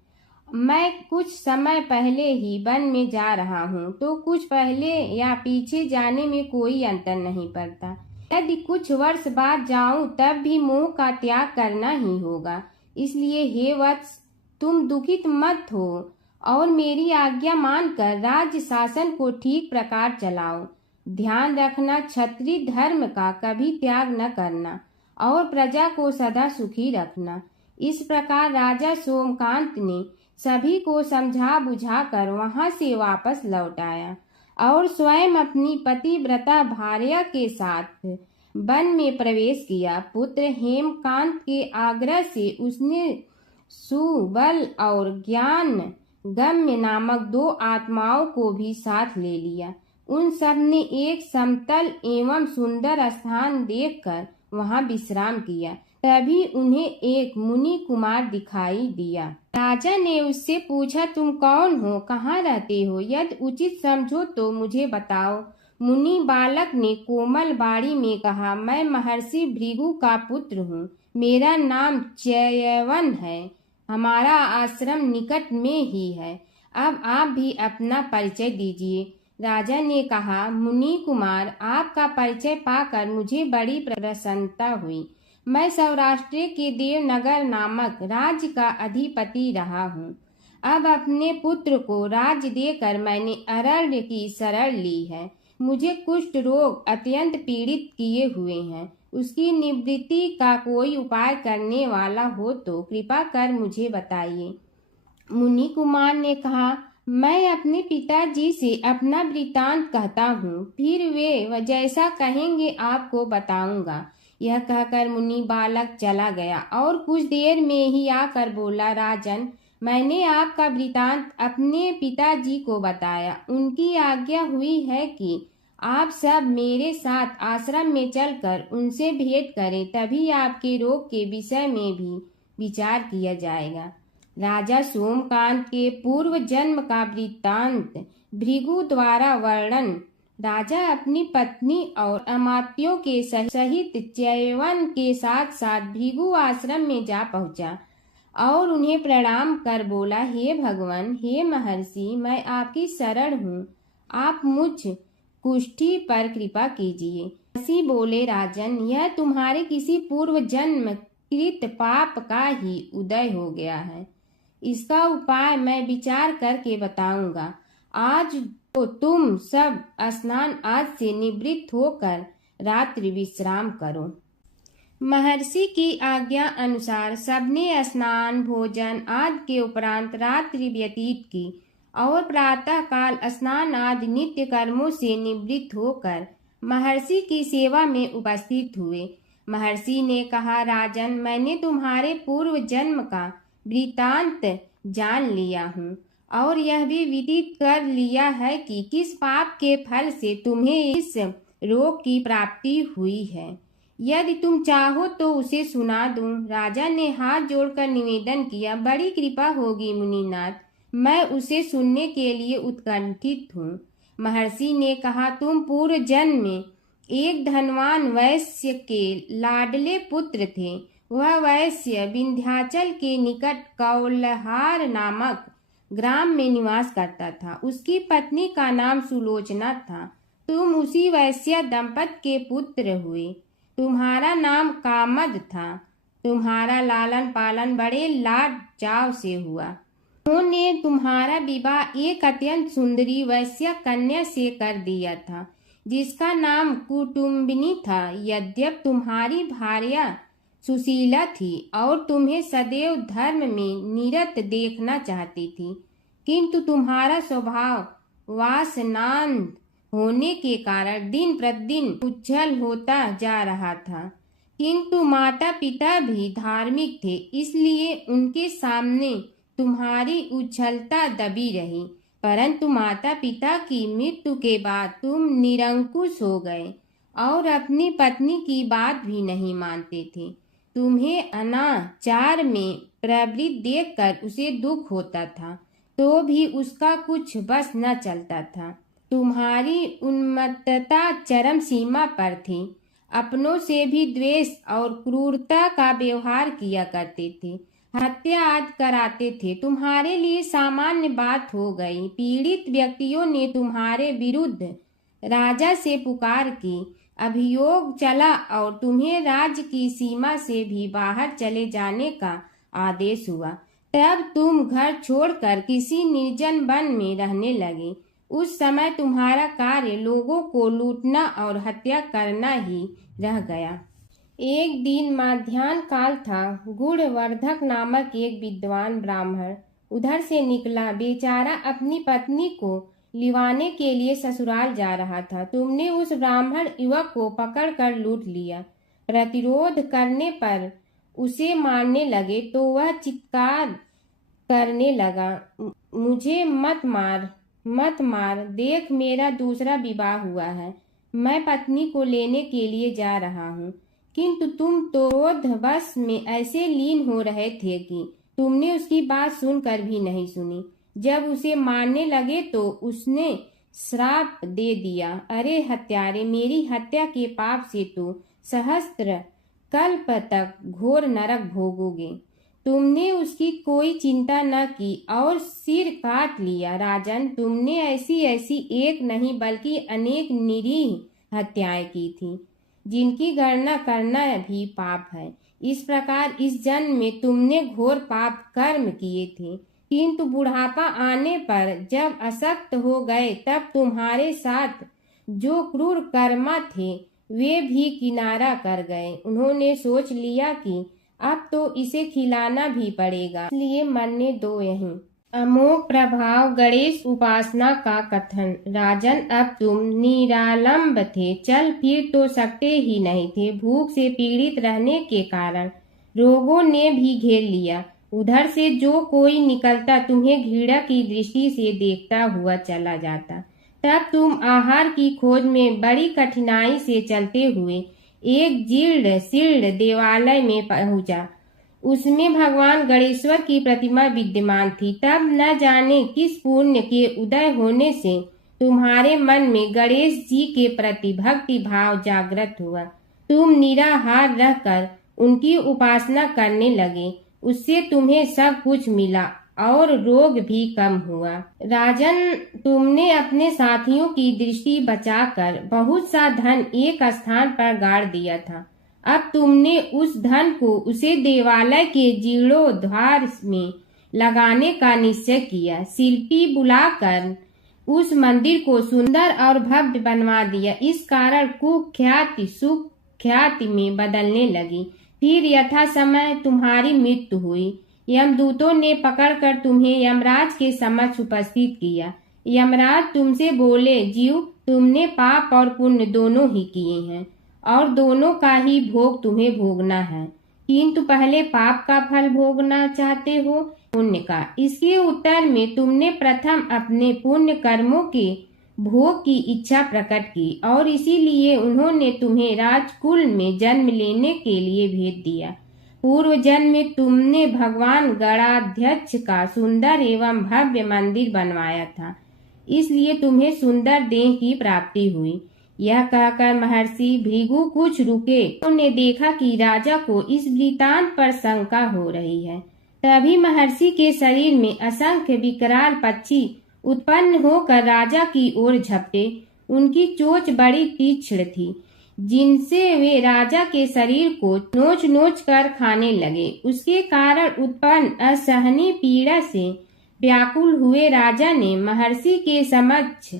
मैं कुछ समय पहले ही वन में जा रहा हूँ, तो कुछ पहले या पीछे जाने में कोई अंतर नहीं पड़ता। यदि कुछ वर्ष बाद जाऊं तब भी मोह का त्याग करना ही होगा। इसलिए हे वत्स, तुम दुखित मत हो और मेरी आज्ञा मानकर राज्य शासन को ठीक प्रकार चलाओ। ध्यान रखना, क्षत्रिय धर्म का कभी त्याग न करना और प्रजा को सदा सुखी रखना। इस प्रकार राजा सोमकांत ने सभी को समझा बुझाकर वहां से वापस लौट आया और स्वयं अपनी पतिव्रता भार्या के साथ वन में प्रवेश किया। पुत्र हेमकांत के आग्रह से उसने सुबल और ज्ञान गम्य नामक 2 आत्माओं को भी साथ ले लिया। उन सब ने एक समतल एवं सुंदर स्थान देखकर वहां विश्राम किया। तभी उन्हें एक मुनि कुमार दिखाई दिया। राजा ने उससे पूछा, तुम कौन हो, कहाँ रहते हो? यदि उचित समझो तो मुझे बताओ। मुनि बालक ने कोमल बाड़ी में कहा, मैं महर्षि भृगु का पुत्र हूँ। मेरा नाम च्यवन है। हमारा आश्रम निकट में ही है। अब आप भी अपना परिचय दीजिए। राजा ने कहा, मुनि कुमार, आपका परिचय पाकर मुझे बड़ी प्रसन्नता हुई। मैं सौराष्ट्र के देवनगर नामक राज्य का अधिपति रहा हूँ। अब अपने पुत्र को राज्य देकर मैंने अरण्य की शरण ली है। मुझे कुष्ठ रोग अत्यंत पीड़ित किए हुए हैं। उसकी निवृत्ति का कोई उपाय करने वाला हो तो कृपा कर मुझे बताइए। मुनि कुमार ने कहा, मैं अपने पिताजी से अपना वृतांत कहता हूँ, फिर वे जैसा कहेंगे आपको बताऊंगा। यह कहकर मुनि बालक चला गया और कुछ देर में ही आकर बोला, राजन, मैंने आपका वृतांत अपने पिताजी को बताया। उनकी आज्ञा हुई है कि आप सब मेरे साथ आश्रम में चलकर उनसे भेंट करें, तभी आपके रोग के विषय में भी विचार किया जाएगा। राजा सोमकांत के पूर्व जन्म का वृत्तांत भृगु द्वारा वर्णन। राजा अपनी पत्नी और अमात्यों के सहित च्यवन के साथ साथ भृगु आश्रम में जा पहुंचा और उन्हें प्रणाम कर बोला, हे भगवान, हे महर्षि, मैं आपकी शरण हूँ। आप मुझ कुष्ठी पर कृपा कीजिए। महर्षि बोले, राजन, यह तुम्हारे किसी पूर्व जन्म कृत पाप का ही उदय हो गया है। इसका उपाय मैं विचार करके बताऊंगा। आज तो तुम सब स्नान आज से निवृत्त होकर रात्रि विश्राम करो। महर्षि की आज्ञा अनुसार सबने स्नान भोजन आदि के उपरांत रात्रि व्यतीत की और प्रातः काल स्नान आदि नित्य कर्मों से निवृत्त होकर महर्षि की सेवा में उपस्थित हुए। महर्षि ने कहा, राजन, मैंने तुम्हारे पूर्व जन्म का वृतांत जान लिया हूँ और यह भी विदित कर लिया है कि किस पाप के फल से तुम्हें इस रोग की प्राप्ति हुई है। यदि तुम चाहो तो उसे सुना दूं। राजा ने हाथ जोड़कर निवेदन किया, बड़ी कृपा होगी मुनिनाथ, मैं उसे सुनने के लिए उत्कंठित हूँ। महर्षि ने कहा, तुम पूर्व जन्म में एक धनवान वैश्य के लाडले पुत्र थे। वह वैश्य विंध्याचल के निकट कौलहार नामक ग्राम में निवास करता था। उसकी पत्नी का नाम सुलोचना था। तुम उसी वैश्य दंपत के पुत्र हुए। तुम्हारा नाम कामद था। तुम्हारा लालन पालन बड़े लाड चाव से हुआ। उन्होंने तुम्हारा विवाह एक अत्यंत सुंदरी वैश्य कन्या से कर दिया था, जिसका नाम कुटुम्बिनी था। यद्यप तुम्हारी भार्या सुशीला थी और तुम्हें सदैव धर्म में निरत देखना चाहती थी, किंतु तुम्हारा स्वभाव वासनांध होने के कारण दिन प्रतिदिन उज्जवल होता जा रहा था। किंतु माता पिता भी धार्मिक थे, इसलिए उनके सामने तुम्हारी उज्ज्वलता दबी रही। परंतु माता पिता की मृत्यु के बाद तुम निरंकुश हो गए और अपनी पत्नी की बात भी नहीं मानते थे। तुम्हें अनाचार में प्रवृत्त देखकर उसे दुख होता था, तो भी उसका कुछ बस न चलता था। तुम्हारी उन्मत्तता चरम सीमा पर थी। अपनों से भी द्वेष और क्रूरता का व्यवहार किया करते थे, हत्या आदि कराते थे। तुम्हारे लिए सामान्य बात हो गई। पीड़ित व्यक्तियों ने तुम्हारे विरुद्ध राजा से पुकार की, अभियोग चला और तुम्हें राज्य की सीमा से भी बाहर चले जाने का आदेश हुआ। तब तुम घर छोड़कर किसी निर्जन वन में रहने लगे। उस समय तुम्हारा कार्य लोगों को लूटना और हत्या करना ही रह गया। एक दिन मध्याह्न काल था। गुणवर्धक नामक एक विद्वान ब्राह्मण उधर से निकला। बेचारा अपनी पत्नी को लिवाने के लिए ससुराल जा रहा था। तुमने उस ब्राह्मण युवक को पकड़कर लूट लिया। प्रतिरोध करने पर उसे मारने लगे तो वह चित्कार करने लगा, मुझे मत मार, मत मार, देख मेरा दूसरा विवाह हुआ है, मैं पत्नी को लेने के लिए जा रहा हूँ। किंतु तुम तो क्रोधवश में ऐसे लीन हो रहे थे कि तुमने उसकी बात सुनकर भी नहीं सुनी। जब उसे मारने लगे तो उसने श्राप दे दिया, अरे हत्यारे, मेरी हत्या के पाप से तो सहस्त्र कल्प तक घोर नरक भोगोगे। तुमने उसकी कोई चिंता न की और सिर काट लिया। राजन, तुमने ऐसी ऐसी एक नहीं बल्कि अनेक निरीह हत्याएं की थी, जिनकी गणना करना भी पाप है। इस प्रकार इस जन्म में तुमने घोर पाप कर्म किए थे, किंतु बुढ़ापा आने पर जब अशक्त हो गए तब तुम्हारे साथ जो क्रूर कर्मा थे वे भी किनारा कर गए। उन्होंने सोच लिया कि अब तो इसे खिलाना भी पड़ेगा, इसलिए मरने दो यहीं। अमोघ प्रभाव गणेश उपासना का कथन। राजन, अब तुम निरालंब थे, चल फिर तो सकते ही नहीं थे। भूख से पीड़ित रहने के कारण रोगों ने भी घेर लिया। उधर से जो कोई निकलता तुम्हें घृणा की दृष्टि से देखता हुआ चला जाता। तब तुम आहार की खोज में बड़ी कठिनाई से चलते हुए एक जीर्ण शीर्ण देवालय में पहुंचा। उसमें भगवान गणेश्वर की प्रतिमा विद्यमान थी। तब न जाने किस पुण्य के उदय होने से तुम्हारे मन में गणेश जी के प्रति भक्ति भाव जागृत हुआ। तुम निराहार रहकर उनकी उपासना करने लगे। उससे तुम्हें सब कुछ मिला और रोग भी कम हुआ। राजन, तुमने अपने साथियों की दृष्टि बचाकर बहुत सा धन एक स्थान पर गाड़ दिया था। अब तुमने उस धन को उसे देवालय के जीर्णोद्धार में लगाने का निश्चय किया। शिल्पी बुलाकर उस मंदिर को सुंदर और भव्य बनवा दिया। इस कारण कुख्याति सुख्याति में बदलने लगी। फिर यथा समय तुम्हारी मृत्यु हुई। यमदूतों ने पकड़कर तुम्हें यमराज के समक्ष उपस्थित किया। यमराज तुमसे बोले, जीव, तुमने पाप और पुण्य दोनों ही किए हैं और दोनों का ही भोग तुम्हें भोगना है, किंतु पहले पाप का फल भोगना चाहते हो पुण्य का। इसके उत्तर में तुमने प्रथम अपने पुण्य कर्मों के भोग की इच्छा प्रकट की और इसीलिए उन्होंने तुम्हें राजकुल में जन्म लेने के लिए भेज दिया। पूर्व जन्म में तुमने भगवान गणाध्यक्ष का सुंदर एवं भव्य मंदिर बनवाया था, इसलिए तुम्हें सुंदर देह की प्राप्ति हुई। यह कहकर महर्षि भृगु कुछ रुके। उन्होंने देखा कि राजा को इस वृतांत पर शंका हो रही है। तभी महर्षि के शरीर में असंख्य विकराल पक्षी उत्पन्न होकर राजा की ओर झपटे। उनकी चोंच बड़ी तीक्ष्ण थी, जिनसे वे राजा के शरीर को नोच नोच कर खाने लगे। उसके कारण उत्पन्न असहनीय पीड़ा से व्याकुल हुए राजा ने महर्षि के समक्ष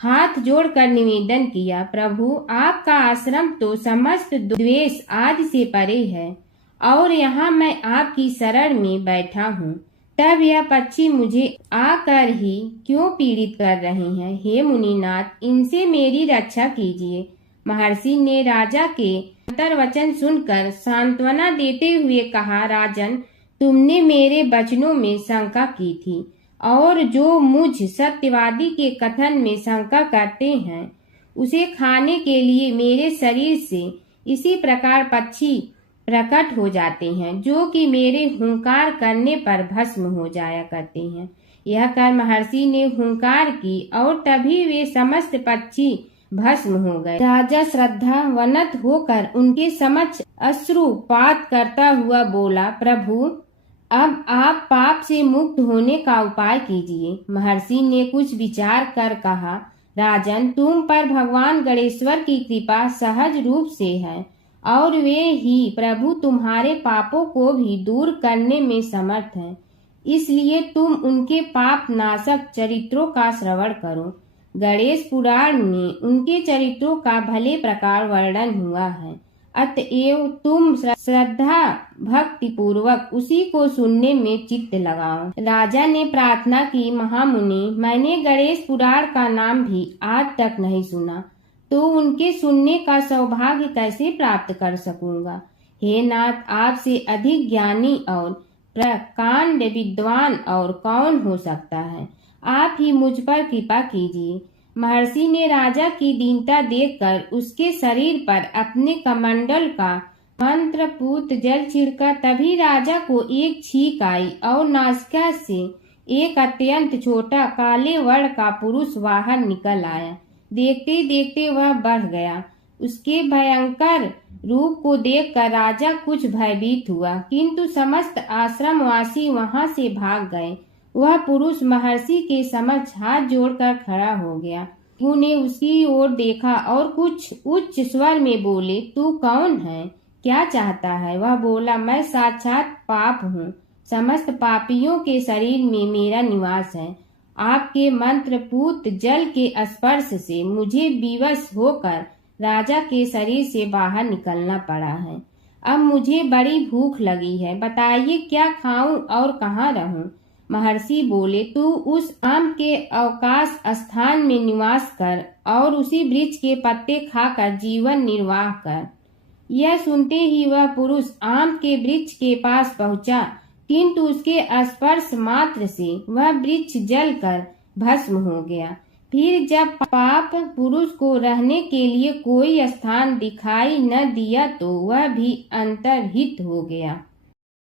हाथ जोड़कर निवेदन किया, प्रभु, आपका आश्रम तो समस्त द्वेष आदि से परे है और यहाँ मैं आपकी शरण में बैठा हूँ। तब यह पक्षी मुझे आकर ही क्यों पीड़ित कर रहे हैं? हे मुनिनाथ, इनसे मेरी रक्षा कीजिए। महर्षि ने राजा के अंतर्वचन सुनकर सांत्वना देते हुए कहा, राजन, तुमने मेरे वचनों में शंका की थी और जो मुझ सत्यवादी के कथन में शंका करते हैं उसे खाने के लिए मेरे शरीर से इसी प्रकार पक्षी प्रकट हो जाते हैं, जो कि मेरे हुंकार करने पर भस्म हो जाया करते हैं। यह कर महर्षि ने हुंकार की और तभी वे समस्त पक्षी भस्म हो गए। राजा श्रद्धावनत होकर उनके समक्ष अश्रुपात करता हुआ बोला, प्रभु, अब आप पाप से मुक्त होने का उपाय कीजिए। महर्षि ने कुछ विचार कर कहा, राजन, तुम पर भगवान गणेश्वर की कृपा सहज रूप से है और वे ही प्रभु तुम्हारे पापों को भी दूर करने में समर्थ हैं। इसलिए तुम उनके पाप नाशक चरित्रों का श्रवण करो। गणेश पुराण में उनके चरित्रों का भले प्रकार वर्णन हुआ है, अतएव तुम श्रद्धा भक्ति पूर्वक उसी को सुनने में चित्त लगाओ। राजा ने प्रार्थना की, महामुनि, मैंने गणेश पुराण का नाम भी आज तक नहीं सुना, तो उनके सुनने का सौभाग्य कैसे प्राप्त कर सकूंगा। हे नाथ, आपसे अधिक ज्ञानी और प्रकांड विद्वान और कौन हो सकता है। आप ही मुझ पर कृपा कीजिए। महर्षि ने राजा की दीनता देखकर उसके शरीर पर अपने कमंडल का मंत्रपूत जल छिड़का। तभी राजा को एक छींक आई और नासिका से एक अत्यंत छोटा काले वर्ण का पुरुष बाहर निकल आया। देखते देखते वह बढ़ गया। उसके भयंकर रूप को देखकर राजा कुछ भयभीत हुआ, किंतु समस्त आश्रमवासी वहां से भाग गए। वह पुरुष महर्षि के समक्ष हाथ जोड़कर खड़ा हो गया। उन्हें उसकी ओर देखा और कुछ उच्च स्वर में बोले, तू कौन है, क्या चाहता है। वह बोला, मैं साक्षात पाप हूँ, समस्त पापियों के शरीर में मेरा निवास है। आपके मंत्रपूत जल के स्पर्श से मुझे विवश होकर राजा के शरीर से बाहर निकलना पड़ा है। अब मुझे बड़ी भूख लगी है, बताइए क्या खाऊं और कहाँ रहूं। महर्षि बोले, तू उस आम के अवकाश स्थान में निवास कर और उसी वृक्ष के पत्ते खाकर जीवन निर्वाह कर। यह सुनते ही वह पुरुष आम के वृक्ष के पास पहुंचा, किंतु उसके स्पर्श मात्र से वह वृक्ष जलकर भस्म हो गया। फिर जब पाप पुरुष को रहने के लिए कोई स्थान दिखाई न दिया तो वह भी अंतर्हित हो गया।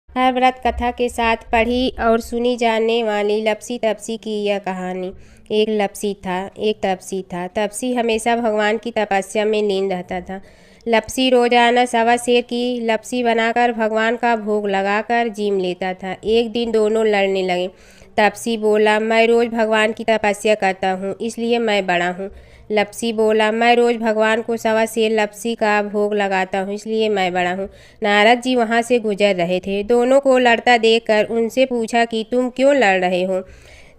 हर व्रत कथा के साथ पढ़ी और सुनी जाने वाली लपसी तपसी की यह कहानी। एक लपसी था, एक तपसी था। तपसी हमेशा भगवान की तपस्या में लीन रहता था। लपसी रोजाना सवा सेर की लपसी बनाकर भगवान का भोग लगाकर जीम लेता था। एक दिन दोनों लड़ने लगे। तपसी बोला, मैं रोज भगवान की तपस्या करता हूँ, इसलिए मैं बड़ा हूँ। लपसी बोला, मैं रोज भगवान को सवा सेर लपसी का भोग लगाता हूँ, इसलिए मैं बड़ा हूँ। नारद जी वहाँ से गुजर रहे थे। दोनों को लड़ता देखकर उनसे पूछा कि तुम क्यों लड़ रहे हो।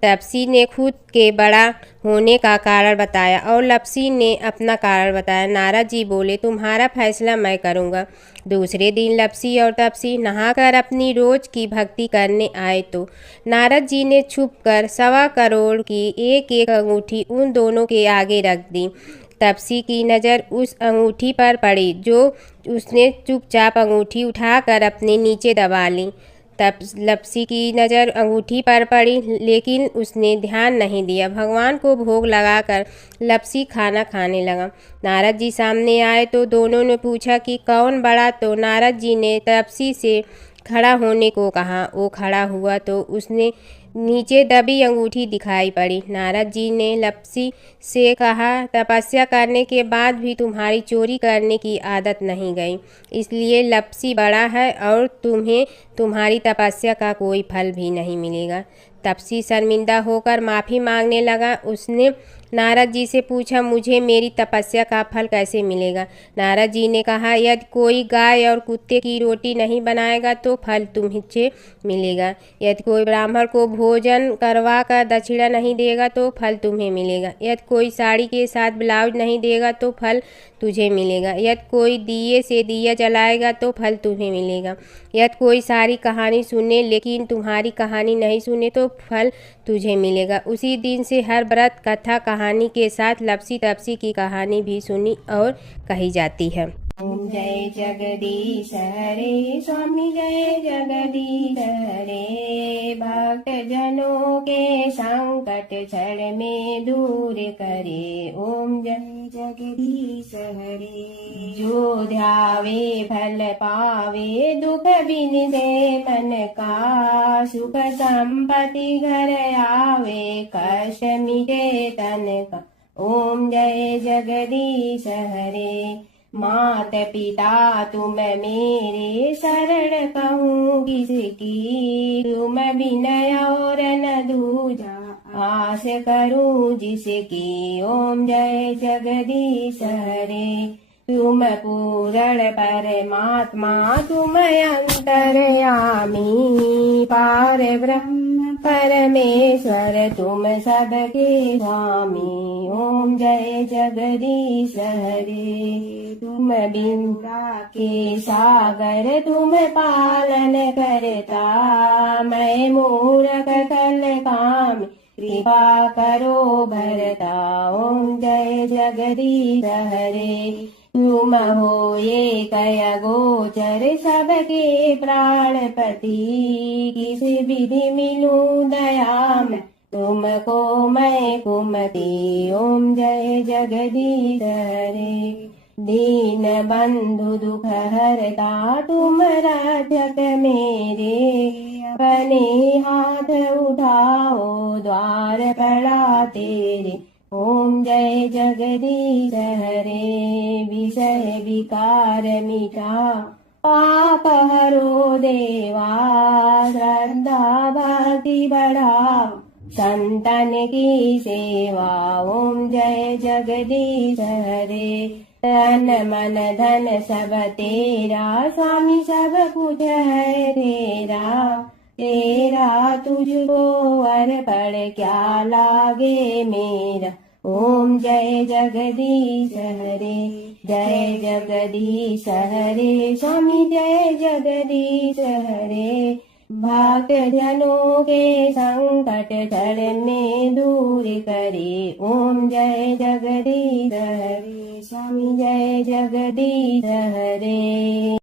तपसी ने खुद के बड़ा होने का कारण बताया और लपसी ने अपना कारण बताया। नारद जी बोले, तुम्हारा फैसला मैं करूँगा। दूसरे दिन लपसी और तपसी नहाकर अपनी रोज की भक्ति करने आए तो नारद जी ने छुपकर 1.25 करोड़ की एक एक अंगूठी उन दोनों के आगे रख दी। तपसी की नज़र उस अंगूठी पर पड़ी जो उसने चुपचाप अंगूठी उठाकर अपने नीचे दबा ली। तब लपसी की नज़र अंगूठी पर पड़ी, लेकिन उसने ध्यान नहीं दिया। भगवान को भोग लगाकर लपसी खाना खाने लगा। नारद जी सामने आए तो दोनों ने पूछा कि कौन बड़ा, तो नारद जी ने तपसी से खड़ा होने को कहा। वो खड़ा हुआ तो उसने नीचे दबी अंगूठी दिखाई पड़ी। नारद जी ने लपसी से कहा, तपस्या करने के बाद भी तुम्हारी चोरी करने की आदत नहीं गई, इसलिए लपसी बड़ा है और तुम्हें तुम्हारी तपस्या का कोई फल भी नहीं मिलेगा। तपसी शर्मिंदा होकर माफ़ी मांगने लगा। उसने नारद जी से पूछा, मुझे मेरी तपस्या का फल कैसे मिलेगा। नारद जी ने कहा, यदि कोई गाय और कुत्ते की रोटी नहीं बनाएगा तो फल तुझे मिलेगा। यदि कोई ब्राह्मण को भोजन करवा कर दक्षिणा नहीं देगा तो फल तुम्हें मिलेगा। यदि कोई साड़ी के साथ ब्लाउज नहीं देगा तो फल तुझे मिलेगा। यदि कोई दिए से दिया जलाएगा तो फल तुम्हें मिलेगा। यदि कोई सारी कहानी सुने लेकिन तुम्हारी कहानी नहीं सुने तो फल तुझे मिलेगा। उसी दिन से हर व्रत कथा कहानी के साथ लपसी तपसी की कहानी भी सुनी और कही जाती है। ओम जय जगदीश हरे स्वामी जय जगदीश हरे। भक्त जनों के संकट क्षण में दूर करे। ओम जय जगदीश हरे। जो ध्यावे फल पावे दुख बिन दे मन का। सुख संपत्ति घर आवे कष्ट मिटे तन का। ओम जय जगदीश हरे। मात पिता तुम मेरे शरण कहूँ किसकी। तुम विनय और न दूजा आस करूँ जिसकी। ओम जय जगदीश हरे। तुम पूर्ण परमात्मा तुम अंतर्यामी। पार ब्रह्म परमेश्वर तुम सबके स्वामी। ओम जय जगदीश हरे। तुम बिंदा के सागर तुम पालन करता। मैं मूर्ख कल काम कृपा करो भरता। ओम जय जगदीश हरे। तुम हो ये कय गोचर सबके प्राणपति। किस विधि मिलूं दया में तुमको मैं कुमति। ओम जय जगदीश हरे। दीन बंधु दुख हरता तुम रक्षक मेरे। अपने हाथ उठाओ द्वार पड़ा तेरे। ओम जय जगदीश हरे। विषय विकार मिटा पाप हरो देवा। श्रद्धा भक्ति बढ़ाओ संतन की सेवा। ओम जय जगदीश हरे। तन मन धन सब तेरा स्वामी सब कुछ है तेरा। तेरा तुझको अर्पण क्या लागे मेरा। ओम जय जगदीश हरे। जय जगदीश हरे स्वामी जय जगदीश हरे। भक्त जनों के संकट क्षण में दूर करे। ओम जय जगदीश हरे स्वामी जय जगदीश हरे।